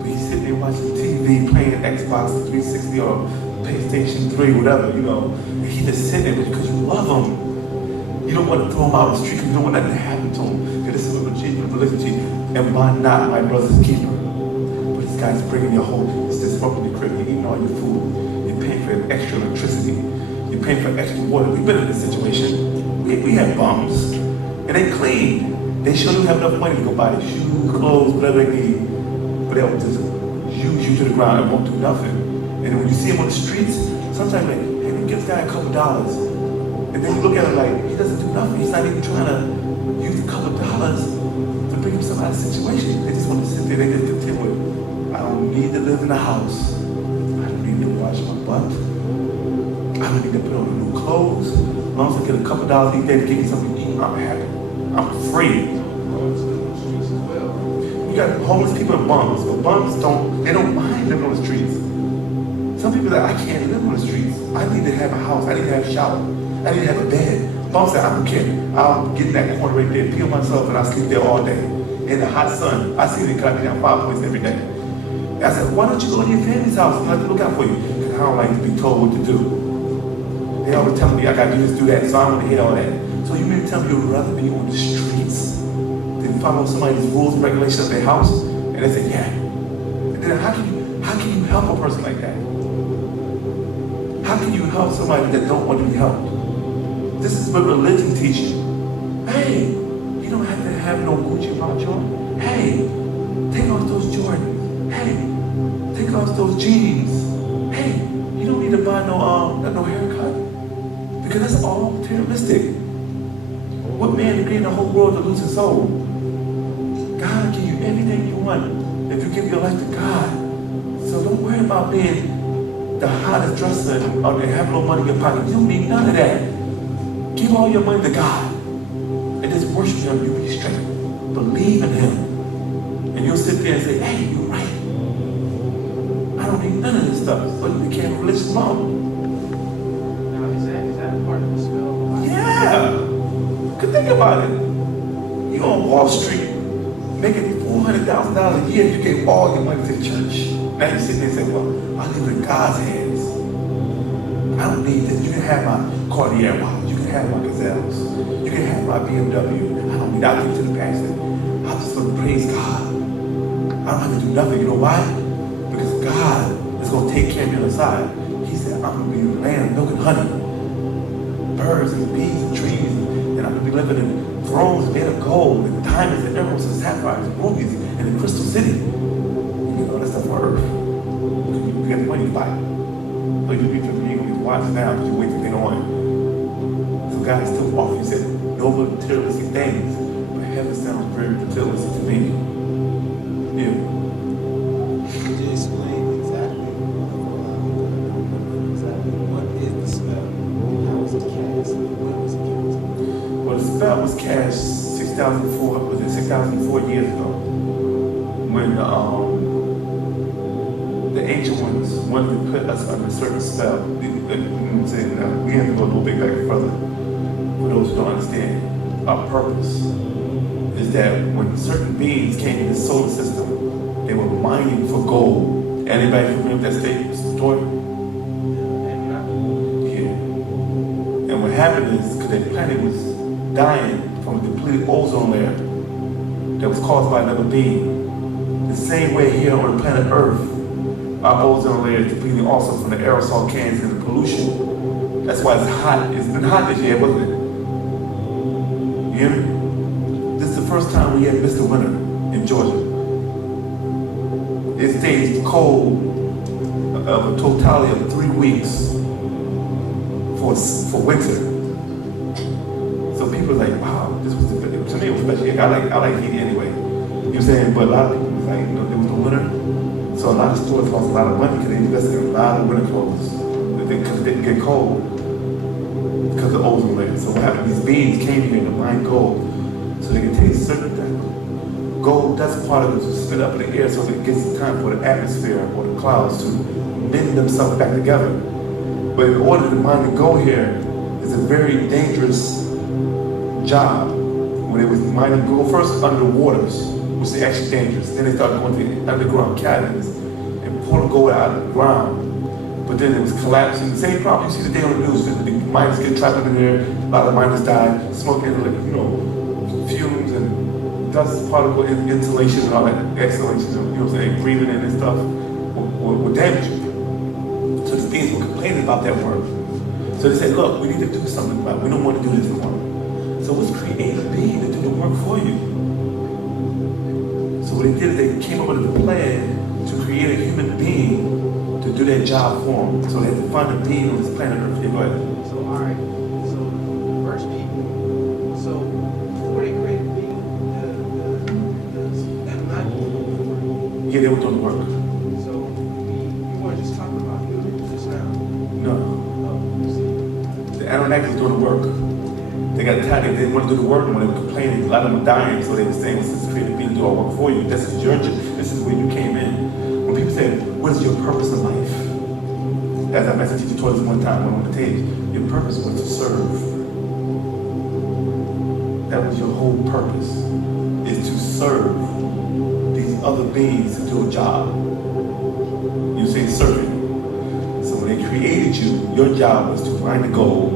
But he's sitting there watching TV, playing Xbox 360 or PlayStation 3, whatever, you know. And he just sitting there because you love him. You don't want to throw him out on the street because you don't want nothing to happen to him. And this is what religion. Am I not my brother's keeper? But this guy's bringing your home. It's disrupting your crib. You're eating all your food. You're paying for extra electricity. You're paying for extra water. We've been in this situation. We have bums. And they clean. They sure don't have enough money to go buy shoes, clothes, whatever they need. But they'll just use you to the ground and won't do nothing. And then when you see him on the streets, sometimes like, hey, we give this guy a couple dollars. And then you look at him like, he doesn't do nothing. He's not even trying to use a couple dollars to bring himself out of the situation. They just want to sit there. They just content with, I don't need to live in a house. I don't need to wash my butt. I don't need to put on new clothes. As long as I get a couple dollars each day to give me something to eat, I'm happy. I'm free. You got homeless people and bums. But bums don't mind living on the streets. Some people that I can't live on the streets. I need to have a house. I need to have a shower. I need to have a bed. Bums say, I don't care. I'll get in that corner right there, peel myself, and I'll sleep there all day. In the hot sun. I see they cut me down 5 points every day. And I said, why don't you go to your family's house and let them look out for you? Because I don't like to be told what to do. They always tell me I gotta do this, do that, so I don't want to hear all that. So you mean to tell me you'd rather be on the streets than follow somebody's rules and regulations of their house? And they say, yeah. And then how can you help a person like that? How can you help somebody that don't want to be helped? This is what religion teaches you. Hey, you don't have to have no Gucci about you. Hey, take off those Jordans. Hey, take off those jeans. Hey, you don't need to buy no haircut. Because that's all materialistic. What man agreed the whole world to lose his soul? God will give you everything you want if you give your life to God. So don't worry about being the hottest dresser or have no money in your pocket. You don't need none of that. Give all your money to God and just worship Him. You'll be straight. Believe in Him. And you'll sit there and say, hey, you're right. I don't need none of this stuff. So you became a religious monk. Now, is that part of the spell? Yeah. Cause think about it. You're on Wall Street, making $400,000 a year. You gave all your money to the church. Now you're sitting there saying, well, I leave it in God's hands. I don't need this. You can have my Cartier watch. You can have my Gazelles. You can have my BMW. I don't need that. I'll give it to the pastor. I'm just going to praise God. I don't have to do nothing. You know why? Because God is going to take care of me on the side. He said, I'm gonna be in the land of milk and honey, birds and bees and trees, and I'm gonna be living in thrones made of gold and diamonds and emeralds and sapphires and rubies and a crystal city. You know, that's stuff on earth. You get the money to buy it. But you ain't gonna be wise now because you wait till later on. So God is still offering, he said, no materialistic things, but heaven sounds very materialistic to me. Yeah. Could you explain exactly what is the spell? How was it cast? When was it cast? Well, the spell was cast 6,004 years ago, when the ancient ones wanted to put us under a certain spell. We have to go a little bit back further. For those who don't understand, our purpose is that when certain beings came in the solar system, they were mining for gold. Anybody familiar with that story? Yeah. And what happened is, because the planet was dying from a depleted ozone layer that was caused by another being. The same way here on the planet Earth, our ozone layer is depleting also from the aerosol cans and the pollution. That's why it's hot. It's been hot this year, wasn't it? You hear me? This is the first time we had missed the winter in Georgia. It stays cold of a totality of 3 weeks for winter. So people are like, wow, this was to me it was special. I like heat anyway. You know what I'm saying? But a lot of people was like, there was no winter. So a lot of stores lost a lot of money because they invested in a lot of winter clothes. Because it didn't get cold because of the ozone layer. So what happened? These beings came here to mine gold so they can take certain gold dust particles to spit up in the air so that it gets time for the atmosphere or the clouds to mend themselves back together. But in order to mine the gold here, it's a very dangerous job. When they was mining gold first under the waters, which is actually dangerous. Then they started going to the underground caverns and pulling gold out of the ground. But then it was collapsing. The same problem you see today on the news. The miners get trapped in there. A lot of miners die, smoking, fumes and dust particle insulation and all that exhalation. You know what I'm saying? Breathing in and stuff will damage you. So the beings were complaining about that work. So they said, look, we need to do something about it. We don't want to do this anymore. So let's create a being to do the work for you. So what they did is they came up with a plan to create a human being to do that job for them. So they had to find a being on this planet Earth. Yeah, go ahead. So, all right. So, first people. So, before they created the being, the Anunnaki. Yeah, they were doing the work. So, you weren't just talking about humans just now. No. The Anunnaki was doing the work. They got tired. They didn't want to do the work when they were complaining. A lot of them were dying, so they were saying, let's just create a being to do our work for you. This is your job. This is where you came in. When people say, what is your purpose in life? As our master teacher told us one time when on the stage, your purpose was to serve. That was your whole purpose, is to serve these other beings to do a job. You say serving. So when they created you, your job was to find the goal,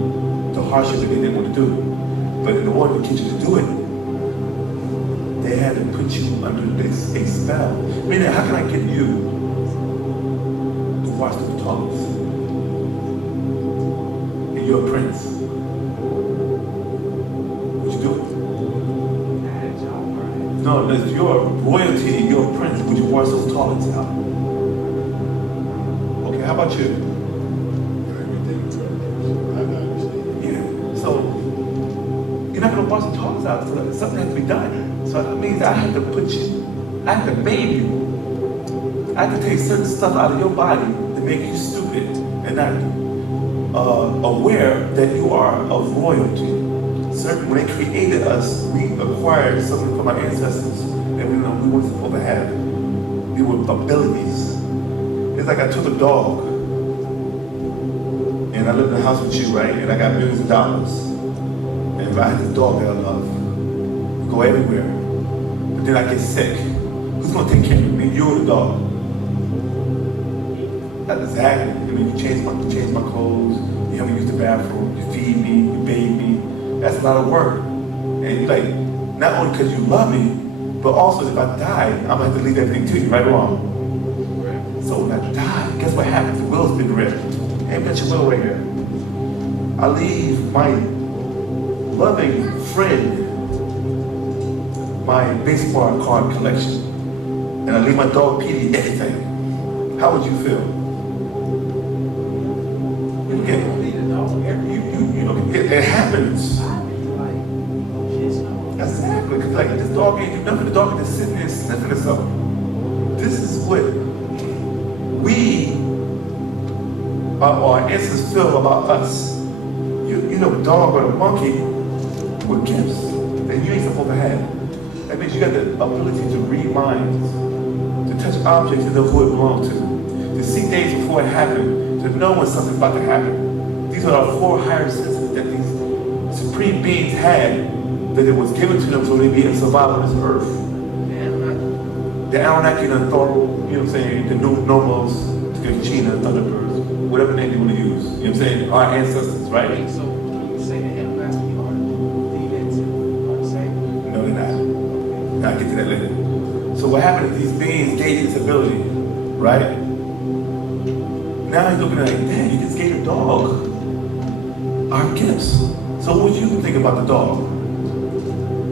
the hardship that they didn't want to do. But in order to get you to do it, they had to put you under this a spell. Meaning, how can I get you to wash the toilets? And you're a prince. Would you do it? I had a job, right? No, if you're royalty and you're a prince, would you wash those toilets out? Okay, how about you? Everything I understand. Yeah. So you're not gonna wash the toilets out, so something has to be done. So that means I have to put you, I have to maim you. I have to take certain stuff out of your body to make you stupid and not aware that you are of royalty. When they created us, we acquired something from our ancestors that we weren't supposed to have. We were abilities. It's like I took a dog and I lived in a house with you, right? And I got millions of dollars. And if I had this dog that I love, go everywhere. But then I get sick. Who's gonna take care of me? You or the dog? That's exactly. I mean, you change my clothes, you help me use the bathroom, you feed me, you bathe me. That's a lot of work. And you like, not only because you love me, but also if I die, I'm gonna have to leave everything to you, right or wrong? So when I die, guess what happens? The will's been read. Hey, Mitchell, Will right here. I leave my loving friend my baseball card collection, and I leave my dog Petey everything. How would you feel? You You don't need to know every. know, it happens. I'd be like, oh, kids know. Exactly, because like this dog ain't do nothing. The dog is just sitting there sniffing itself. This is what we, our ancestors feel about us. You know, a dog or a monkey with gifts that you ain't supposed to have. That means you got the ability to read minds, to touch objects and know who it belongs to see things before it happened, to know when something's about to happen. These are the 4 higher senses that these supreme beings had, that it was given to them so they'd be able to survive on this earth. The Anunnaki and the Thor, you know what I'm saying, the Nomos, the China, Thunderbirds, whatever name you want to use, you know what I'm saying, our ancestors, right? So can you say the Anunnaki are the same? No, they're not. I'll get to that later. So what happened is these beings gave this ability, right? Now he's looking at it like, man, you just gave a dog our gifts. So what would you think about the dog?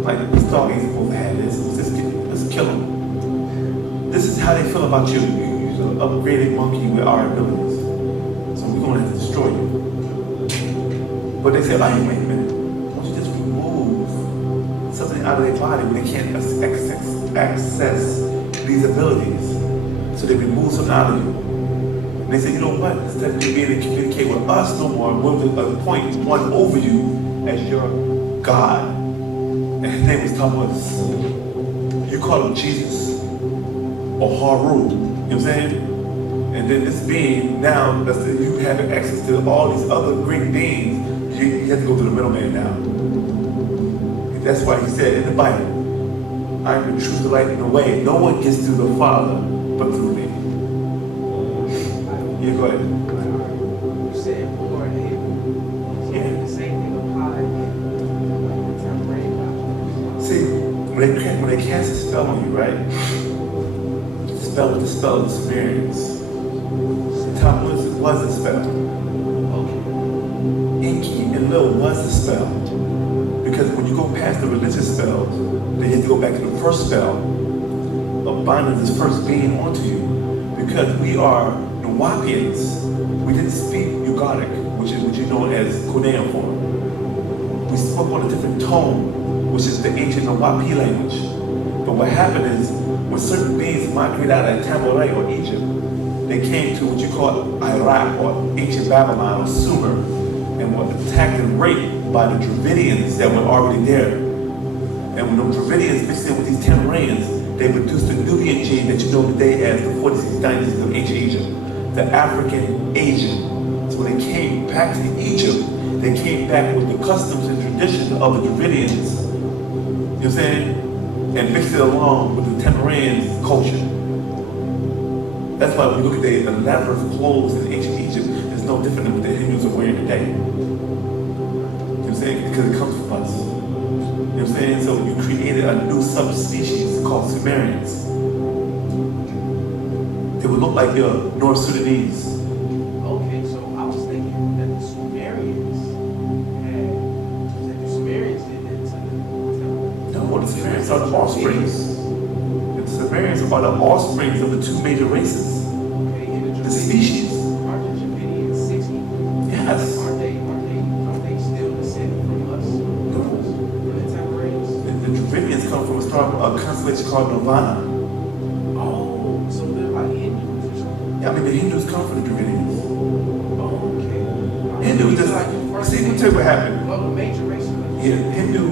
Like, this dog ain't supposed to have this. Let's kill him. This is how they feel about you. You're an upgraded monkey with our abilities. So we're going to have to destroy you. But they say, oh, wait a minute. Why don't you just remove something out of their body when they can't access these abilities? So they remove something out of you. And they say, you know what? Instead of you being able to communicate with us no more, we're going to appoint one over you as your God. And his name is Thomas. You call him Jesus or Haru. You know what I'm saying? And then this being, now, you have access to all these other great beings. You have to go to the middleman now. That's why he said in the Bible, I am the truth, the light, and the way. No one gets to the Father but through me. Yeah, go ahead. You said or able. So Yeah. the same thing applied in the temporary doctrine. See, when they cast a spell on you, right? The spell was the spell of the Sumerians. Tammuz was the spell. Enki and Lil was the spell. Because when you go past the religious spells, then you have to go back to the first spell of binding this first being onto you. Because we are Wu-nuwaupians. We didn't speak Ugaric, which you know as Korean form. We spoke on a different tone, which is the ancient Wu-Nuwaupu language. But what happened is, when certain beings migrated out of Tamurai or Egypt, they came to what you call Iraq or ancient Babylon or Sumer, and were attacked and raped by the Dravidians that were already there. And when the Dravidians mixed in with these Tamarans, they produced the Nubian gene that you know today as the 46 dynasties of ancient Egypt, the African Asian. So when they came back to Egypt, they came back with the customs and traditions of the Dravidians. You know what I'm saying? And mixed it along with the Tamarans culture. That's why when you look at the elaborate clothes in ancient Egypt, it's no different than what the Hindus are wearing today. You know what I'm saying? Because it comes from us. You know what I'm saying? So you created a new subspecies called Sumerians. They would look like your North Sudanese. Okay, so I was thinking that the Sumerians did that to the No, the Sumerians are the offsprings. The Sumerians are the offsprings of the two major races. Okay, in The species. Aren't the Dravidians 60? Yes. Aren't they still descended from us? No. From the Tamarans? The Dravidians come from a constellation called Nirvana. Oh, so they're like Hindus or something? Yeah, I mean, the Hindus come from the Dravidians. Oh, okay. Hindus just like the first see, let me tell you what happened. Well, the major race of Yeah, Hindu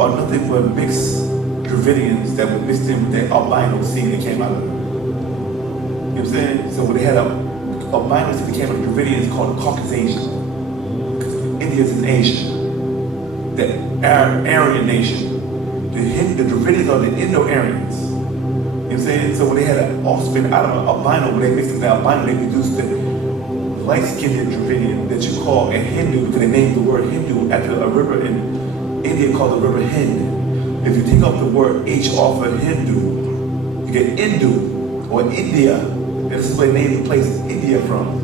are nothing but mixed Dravidians that were mixed in with their albino seed that came out of them. You know what I'm saying? So when they had a albino seed that came out of Dravidians called Caucasian. Because Indians is Asian. The Aryan nation. The Dravidians are the Indo-Aryans. You know what I'm saying? So when they had an offspring out of an albino, when they mixed with the albino, they produced the light-skinned Dravidian that you call a Hindu, because they named the word Hindu after a river in India called the River Hind. If you take off the word H off of Hindu, you get Indu or India, and And this is where native place India from.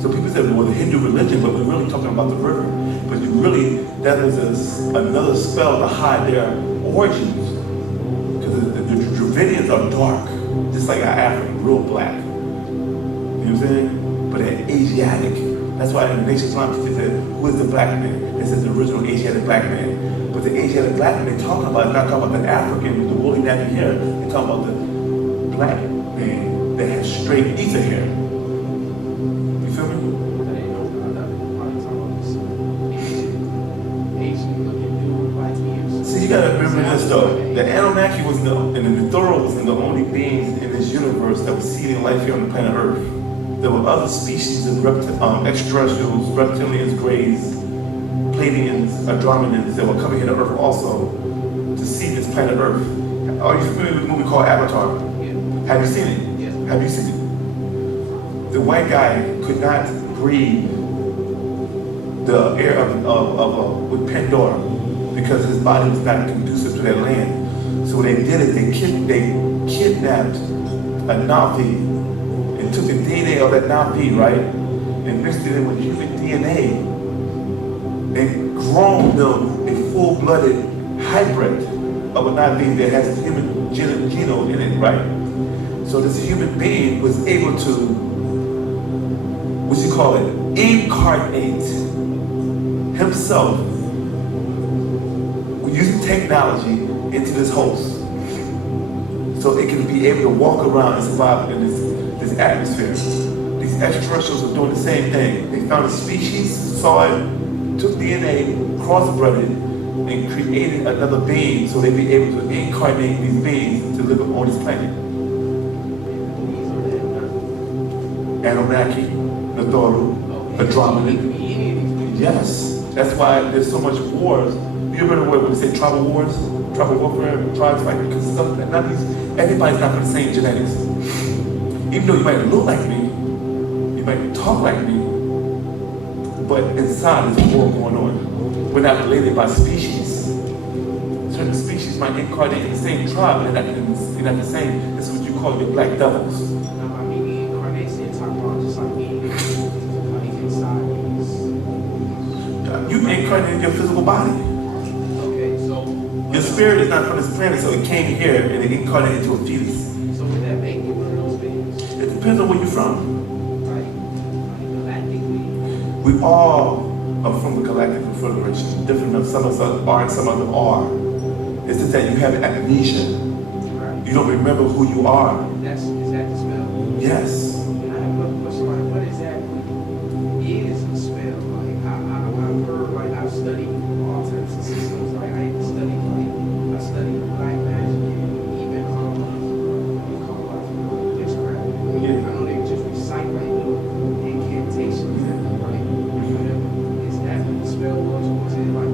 So people say, well, the Hindu religion, but we're really talking about the river. But you really, that was another spell to hide their origins. Because the Dravidians are dark, just like our African, real black. You know what I'm saying? But they're Asiatic. That's why in the Nation Islam they said, who is the black man? They said the original Asiatic black man. But the Asiatic black man they're talking about is not talking about the African with the woolly nappy hair. They're talking about the black man that has straight ether hair. You feel me? See, you gotta remember this though. The Anunnaki and the Wu-nuwaupu wasn't the only beings in this universe that was seeding life here on the planet Earth. There were other species of extraterrestrials, reptilians, greys, Pleiadians, Andromedans that were coming here to Earth also to see this planet Earth. Are you familiar with a movie called Avatar? Yeah. Have you seen it? Yes. Have you seen it? The white guy could not breathe the air with Pandora because his body was not conducive to that land. So what they did is they kidnapped a Navi and took the DNA of that Navi, right, and mixed it in with human DNA and grown them a full-blooded hybrid of a Navi that has a human genome in it, right? So this human being was able to, what you call it, incarnate himself using technology into this host. So it can be able to walk around and survive in this atmosphere. These extraterrestrials are doing the same thing. They found a species, saw it, took DNA, crossbred it, and created another being so they'd be able to incarnate these beings to live on this planet. Anunnaki, Wu-nuwaupu, Andromeda. Yes, that's why there's so much wars. You remember when we say tribal wars, tribal warfare, tribes fighting because everybody's not got the same genetics. Even though you might look like me, you might talk like me, but inside there's a war going on. We're not related by species. Certain species might incarnate in the same tribe, and they're not the same. This is what you call your black devils. You incarnate in your physical body. Okay, so your spirit is not from this planet, so it came here and it incarnated into a fetus. So would that make you one of those beings? It depends on where you're from. Like galactically? We all are from the Galactic Confederation. Different, some of us are and some of them are. It's just that you have amnesia. Right. You don't remember who you are. Is that the spell? Yes. And I have another question, like what exactly is a spell? Like I've heard, like I've studied all types of systems. Like I studied black magic, even witchcraft. Yeah. I know they just recite like little incantations, right? Is that what the spell was, or was it like?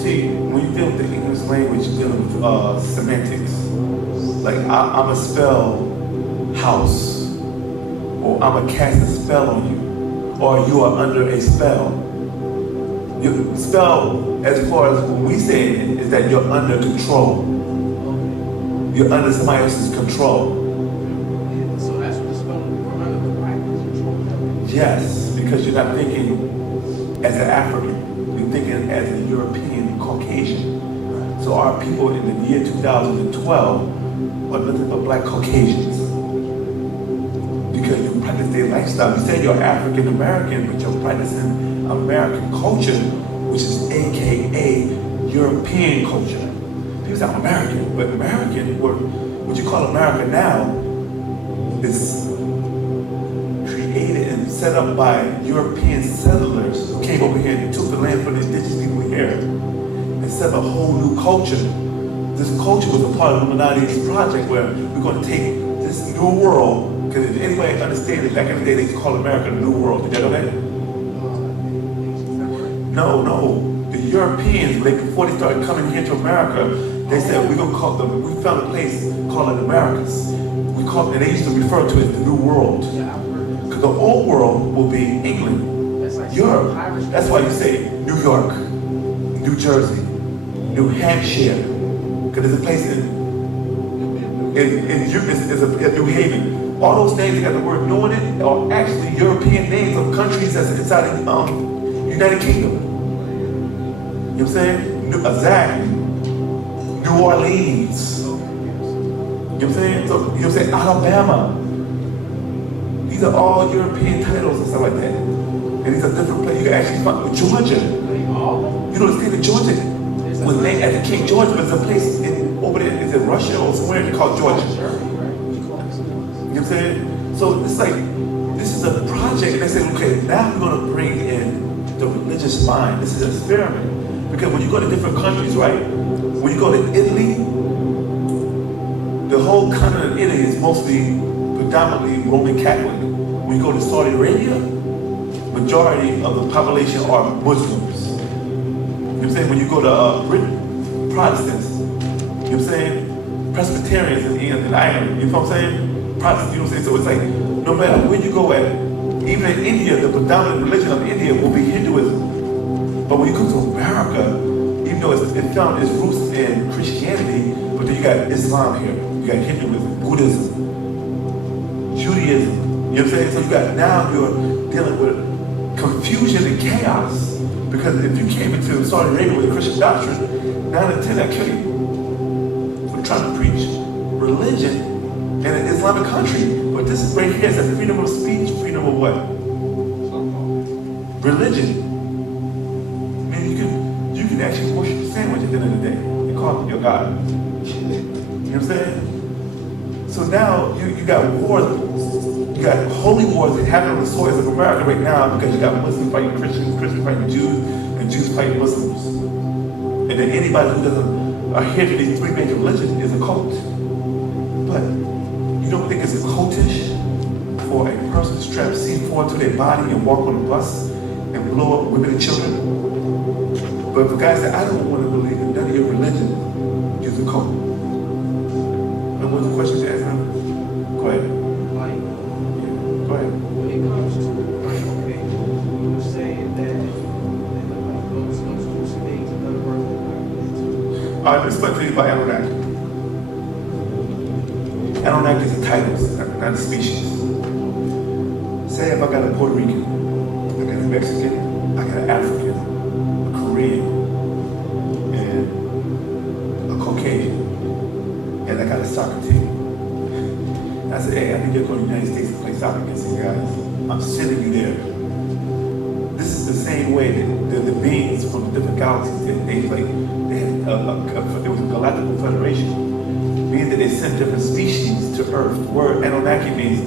See, when you deal with the English language, you're dealing with semantics. Like I'm a spell house, or I'm gonna cast a spell on you, or you are under a spell. Your spell, as far as when we say it, is that you're under control. You're under somebody else's control. So that's what the spell is. We're under the black control. Yes, because you're not thinking as an African, you're thinking as a European Caucasian. So our people in the year 2012 are nothing but black Caucasians. Because you practice their lifestyle. You say you're African American, but you're practicing American culture, which is AKA European culture. People say I'm American, but American, what you call America now, is created and set up by European settlers who came over here and took the land from the indigenous people here and set up a whole new culture. This culture was a part of Illuminati's project where we're going to take this new world, because if anybody understands it, back in the day they used to call America the New World. Did you know that? No. The Europeans, before they started coming here to America, they said we're going to call them, we found a place called the Americas. And they used to refer to it as the New World. Because the old world will be England, Europe. That's why you say New York, New Jersey, New Hampshire. Because there's a place in It's a New Haven. All those names that got the word New in it are actually European names of countries that's inside the United Kingdom. You know what I'm saying? Exactly. New Orleans. You know what I'm saying? So, you know what I'm saying? Alabama. These are all European titles and stuff like that. And these are different places. You can actually find Georgia. You know the state of Georgia was named after King George, but it's a place over there, is it Russia or somewhere they call Georgia? You know what I'm saying? So it's like, this is a project, and they say, okay, now we're gonna bring in the religious mind. This is an experiment. Because when you go to different countries, right? When you go to Italy, the whole continent of Italy is mostly predominantly Roman Catholic. When you go to Saudi Arabia, majority of the population are Muslims. You know what I'm saying? When you go to Britain, Protestants, you know what I'm saying? Presbyterians in Ireland, you know what I'm saying? Protestants, you know what I'm saying? So it's like, no matter where you go at, even in India, the predominant religion of India will be Hinduism. But when you come to America, even though it found its roots in Christianity, but then you got Islam here, you got Hinduism, Buddhism, Judaism, you know what I'm saying? So you got, now you're dealing with confusion and chaos. Because if you came into Saudi Arabia with a Christian doctrine, 9 out of 10 that kill you for trying to preach religion in an Islamic country. But this is right here, it says freedom of speech, freedom of what? Religion. I mean, you can actually worship a sandwich at the end of the day and call it your God. You know what I'm saying? So now you got wars. You got holy wars that happen on the soils of America right now because you got Muslims fighting Christians, Christians fighting Jews, and Jews fighting Muslims. And then anybody who doesn't adhere to these three major religions is a cult. But you don't think it's cultish for a person to strap C4 to their body and walk on a bus and blow up women and children? But if a guy said, I don't want to believe in none of your religion, use a cult. And what's the question you asked him? Go ahead. Go ahead. When it comes to, like, okay, you were saying that those groups of things are never worth it. I'll explain to you about Anunnaki. Anunnaki is a title, not a species. Say if I got a Puerto Rican, I got a Mexican, I got an African, a Korean, and a Caucasian, and I got a soccer team. And I said, hey, I need you to go to the United States to play soccer against these guys. I'm sending you there. This is the same way that the beings from the different galaxies, they had it was a galactical federation, meaning that they sent different species to Earth. The word Anunnaki means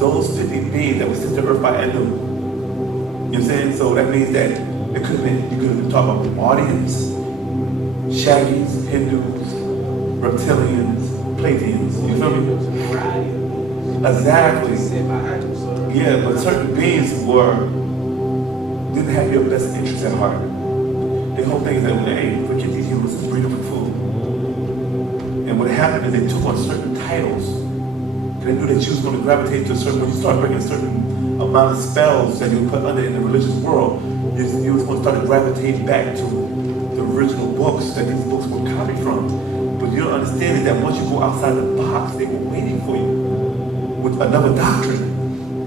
those 50 beings that were sent to Earth by Anu. You know what I'm saying? So that means that it could have been, you could have been talking about Martians, Shaggies, Hindus, Reptilians, Pleiadians. You feel me? Exactly. Yeah, but certain beings didn't have your best interests at heart. The whole thing is that, hey, forget these humans, let's breed them with food. And what happened is they took on certain titles. And they knew that you was going to gravitate to a certain, when you start bringing a certain amount of spells that you put under in the religious world, you was going to start gravitating back to the original books that these books were copied from. But you don't understand is that once you go outside the box, they were waiting for you with another doctrine.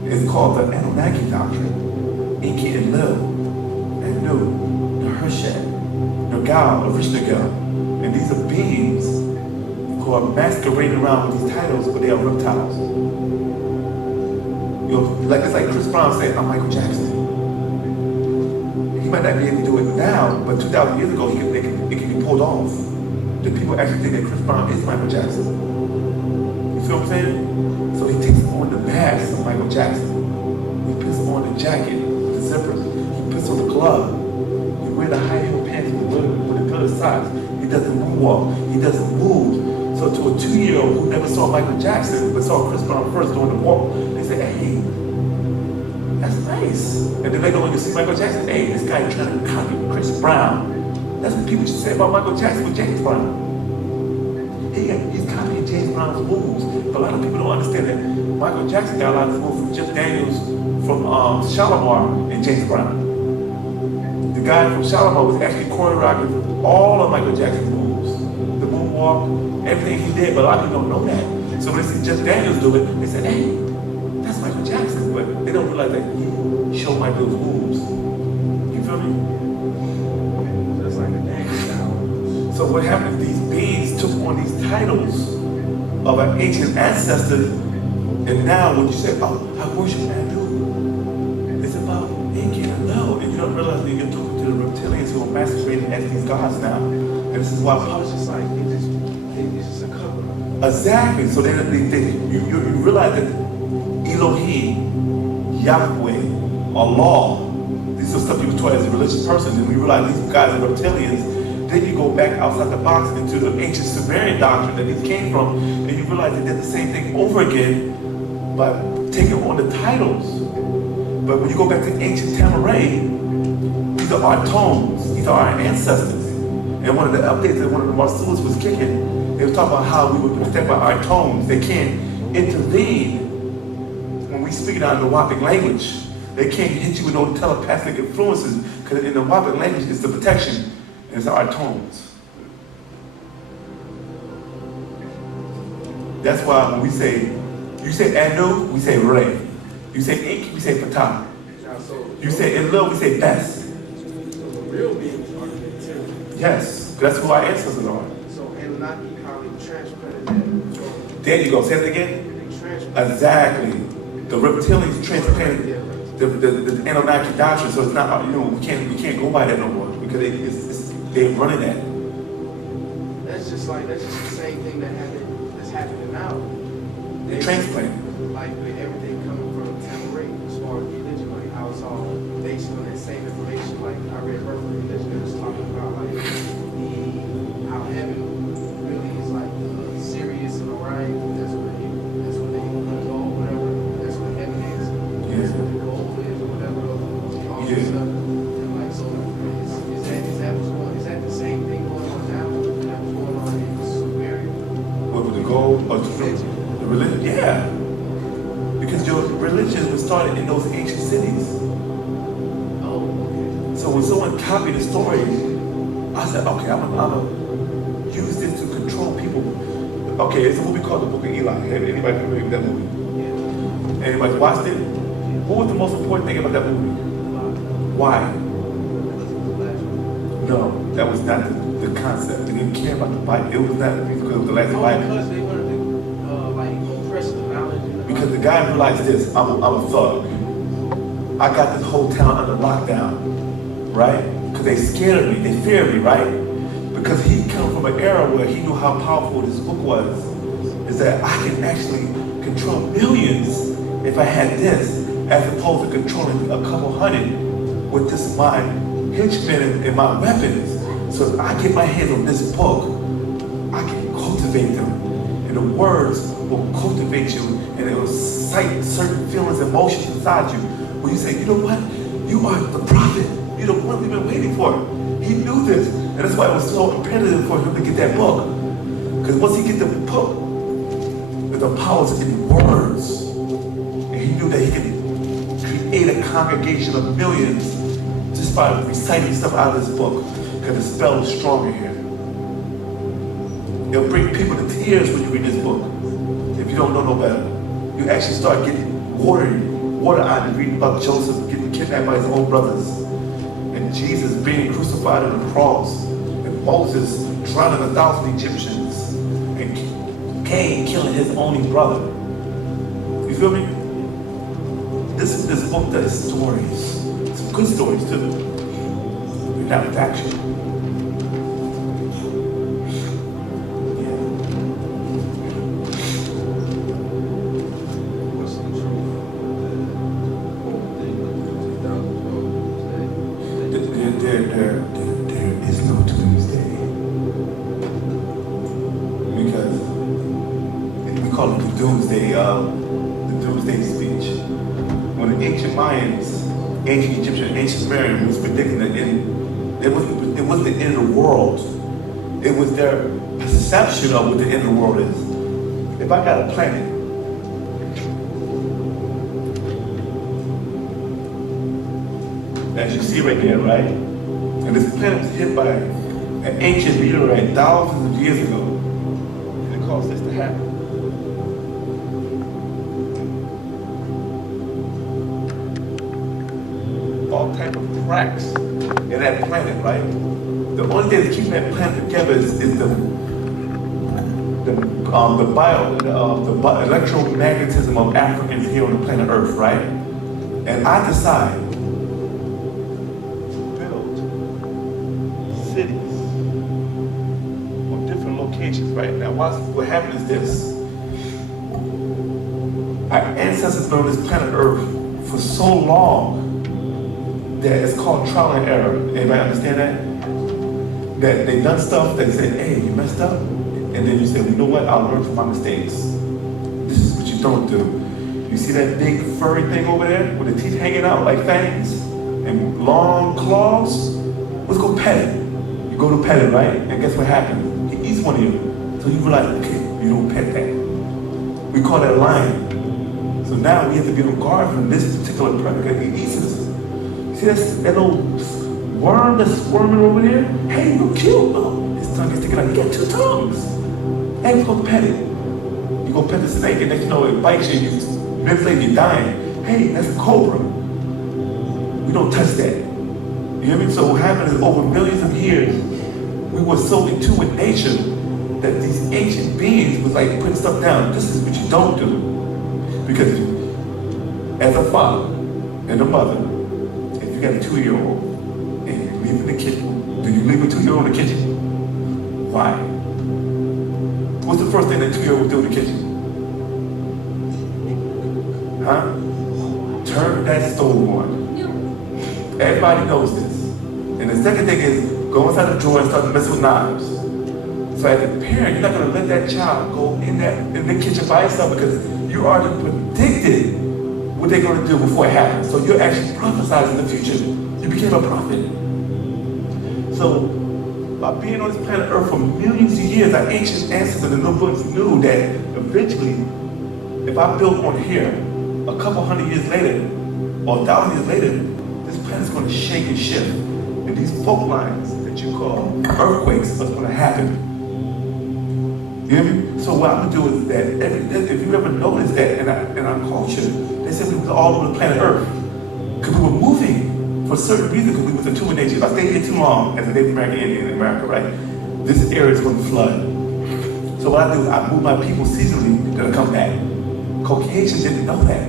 It's called the Anunnaki doctrine. Inky and Lil, and Nu, the Hershad, Nergal, the Rishnagal. And these are beings who are masquerading around with these titles, but they are reptiles. You know, like it's like Chris Brown saying, I'm Michael Jackson. He might not be able to do it now, but 2,000 years ago, it can be pulled off. The people actually think that Chris Brown is Michael Jackson. You feel what I'm saying? So he takes on the mask of Michael Jackson. He puts on the jacket, the zippers. He puts on the glove. He wears the high heel pants with the good socks. He doesn't moonwalk. He doesn't move. So to a 2-year-old who never saw Michael Jackson, but saw Chris Brown first doing the walk, they say, hey, that's nice. And then they go and you see Michael Jackson, hey, this guy trying to copy Chris Brown. That's what people should say about Michael Jackson with James Brown. He's copying James Brown's moves. But a lot of people don't understand that Michael Jackson got a lot of moves from Jeff Daniels, from Shalimar, and James Brown. The guy from Shalimar was actually choreographing all of Michael Jackson's moves. The moonwalk, walk, everything he did, but a lot of people don't know that. So when they see Jeff Daniels do it, they say, hey, that's Michael Jackson, but they don't realize that he showed Michael those moves. You feel me? Just like a dance style. So what happened is these beings took on these titles of our ancient ancestors, and now when you say, oh, I worship Anu, it's about Incan and Lil, and you don't realize that you're talking to the reptilians who are masquerading as these gods now. And this is why So it's just like, it's just a cover up. exactly. So then you realize that Elohim, Yahweh, Allah, these are stuff you were taught as a religious person, and we realize these guys are reptilians. Then you go back outside the box into the ancient Sumerian doctrine that these came from, and you realize they did the same thing over again by taking on the titles. But when you go back to ancient Tamaray, these are our tones, these are our ancestors. And one of the updates that one of the Marsulas was kicking, they were talking about how we were protected by our tones. They can't intervene when we speak out in the Wapic language. They can't hit you with no telepathic influences, because in the Wapic language, it's the protection, and it's our tones. That's why when we say, you say Anu, we say Ray. You say Ink, we say Fatah. Now, so You say in love, we say Best. the real beings are the reptilians. Yes, that's who our ancestors are. So Anunnaki, how they transplanted that. There you go, say it again. They transplanted Exactly. The reptilians transplanted the Anunnaki doctrine, so it's not, we can't go by that no more, because they're running that. That's just the same thing that's happening now. They transplant. Like with everything coming from Tamaray, as far as religion, like how it's all based on that same information. Like I read Birth of Religion, it was talking about like how heaven really is like Sirius and Orion. That's where they go, whatever. That's what heaven is. That's what the goal is, or whatever. All this stuff. And like so, is that the same thing going on now? That was going on in Sumeria? What was the goal of the religion? Yeah. Because your religion was started in those ancient cities. Oh, okay. So when someone copied the story, I said, okay, I'm gonna use this to control people. Okay, it's a movie called The Book of Eli. Anybody familiar with that movie? Yeah. Anybody watched it? What was the most important thing about that movie? Why? No, that was not the concept. They didn't care about the Bible. It was not because it was the last Bible. Because they wanted to like oppress the knowledge. Because the guy realized this, I'm a thug. I got this whole town under lockdown, right? Because they scared of me, they feared me, right? Because he come from an era where he knew how powerful this book was. Is that I can actually control millions if I had this, as opposed to controlling a couple hundred with this my henchmen and my weapons. So if I get my hands on this book, I can cultivate them. And the words will cultivate you, and it will cite certain feelings and emotions inside you. When you say, you know what? You are the prophet. You're the one we've been waiting for. He knew this. And that's why it was so imperative for him to get that book. Because once he get the book, the powers in words. And he knew that he could create a congregation of millions just by reciting stuff out of this book. Because the spell is stronger here. It'll bring people to tears when you read this book. If you don't know no better. You actually start getting water-eyed and reading about Joseph getting kidnapped by his own brothers. And Jesus being crucified on the cross. And Moses drowning 1,000 Egyptians. And Cain killing his only brother. You feel me? This book does stories. Some good stories too. Not faction. What's the truth of the whole thing with the 2012 There is no Tuesday. Because we call it the Doomsday speech. When the ancient Mayans, ancient Egyptian, ancient Sumerian was predicting that it wasn't the end of the world. It was their perception of what the end of the world is. If I got a planet, as you see right there, right? And this planet was hit by an ancient meteorite thousands of years ago. caused this to happen? All type of cracks in that planet, right? The only thing that's keeping that planet together is the electromagnetism of Africans here on the planet Earth, right? And I decide to build cities on different locations, right? Now, what happened is this. Our ancestors been on this planet Earth for so long that it's called trial and error. Anybody understand that? That they done stuff, they said, hey, you messed up. And then you say, well, you know what, I'll learn from my mistakes. This is what you don't do. You see that big furry thing over there with the teeth hanging out like fangs and long claws? Let's go pet it. You go to pet it, right? And guess what happens? He eats one of you. So you realize, okay, you don't pet that. We call that a lion. So now we have to be on guard from this particular predator. He eats us. See that little worm that's squirming over there? Hey, look cute. Oh, his tongue is sticking out. He got 2 tongues. Hey, you go pet it. You go pet the snake, and next you know it bites you. Minutes later, you're dying. Hey, that's a cobra. We don't touch that. You hear me? So what happened is over millions of years, we were so in tune with nature that these ancient beings was like putting stuff down. This is what you don't do. Because as a father and a mother, if you got a 2-year-old and you leave in the kitchen, do you leave a 2-year-old in the kitchen? Why? What's the first thing that 2-year-old do in the kitchen? Huh? Turn that stove on. Everybody knows this. And the second thing is go inside the drawer and start to mess with knives. So as a parent, you're not going to let that child go in the kitchen by itself because you already predicted what they're going to do before it happens. So you're actually prophesizing the future. You became a prophet. So by being on this planet Earth for millions of years, our ancient ancestors and the books knew that eventually, if I built on here, a couple hundred years later, or 1,000 years later, this planet's going to shake and shift. And these fault lines that you call earthquakes are going to happen. You hear me? So what I'm going to do is that, if you ever noticed that in our culture, they said we was all over the planet Earth. Because we were moving for a certain reason, because we was in tune with nature. If I stay here too long as a Native American Indian in America, right, this area is going to flood. So what I do is I move my people seasonally to come back. Caucasians didn't know that.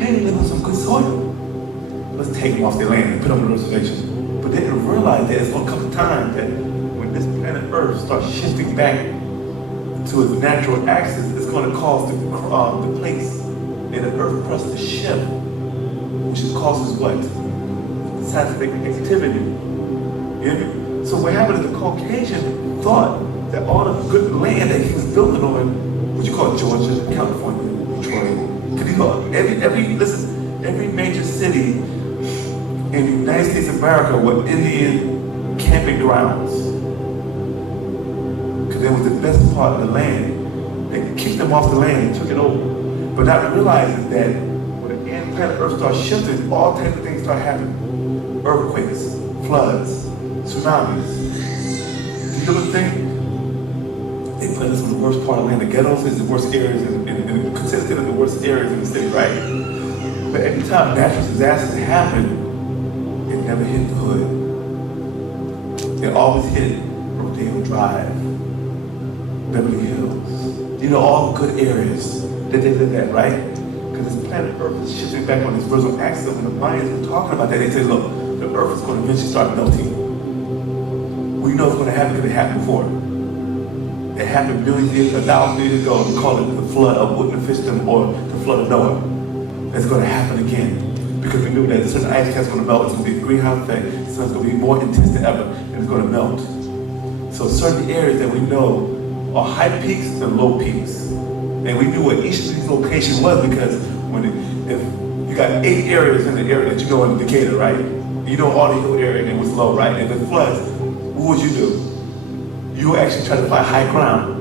Hey, they live on some good soil. Let's take them off their land and put them on the reservation. But they didn't realize that it's going to come a time that when this planet Earth starts shifting back to its natural axis, it's going to cause the place in the Earth crust to shift, which causes what? Seismic activity. You hear me? So what happened is the Caucasian thought that all the good land that he was building on, what you call Georgia, California, Detroit, because you know, every major city in the United States of America were Indian camping grounds. Because it was the best part of the land. They kicked them off the land and took it over. But not realizing that when the planet Earth starts shifting, all types of things start happening. Earthquakes, floods, tsunamis. You know what thing? They put us in the worst part of the land. The ghettos is the worst areas, and considered the worst areas in the city, right? But every time natural disasters happen, it never hit the hood. It always hit Rodeo Drive, Beverly Hills. You know, all the good areas that they live at, right? Because this planet Earth is shifting back on this vertical axis. When the Mayans were talking about that, they said, look, the Earth is going to eventually start melting. We know it's going to happen because it happened before. It happened millions of years, 1,000 years ago. We call it the flood of Wu-Nuwaupu or the flood of Noah. It's going to happen again. Because we knew that certain ice caps going to melt. It's going to be a greenhouse effect. The sun's going to be more intense than ever, and it's going to melt. So certain areas that we know are high peaks and low peaks. And we knew what each of these locations was because if you got 8 areas in the area that you know in Decatur, right? You know all the hill area and it was low, right? And if it floods, what would you do? You would actually try to find high ground.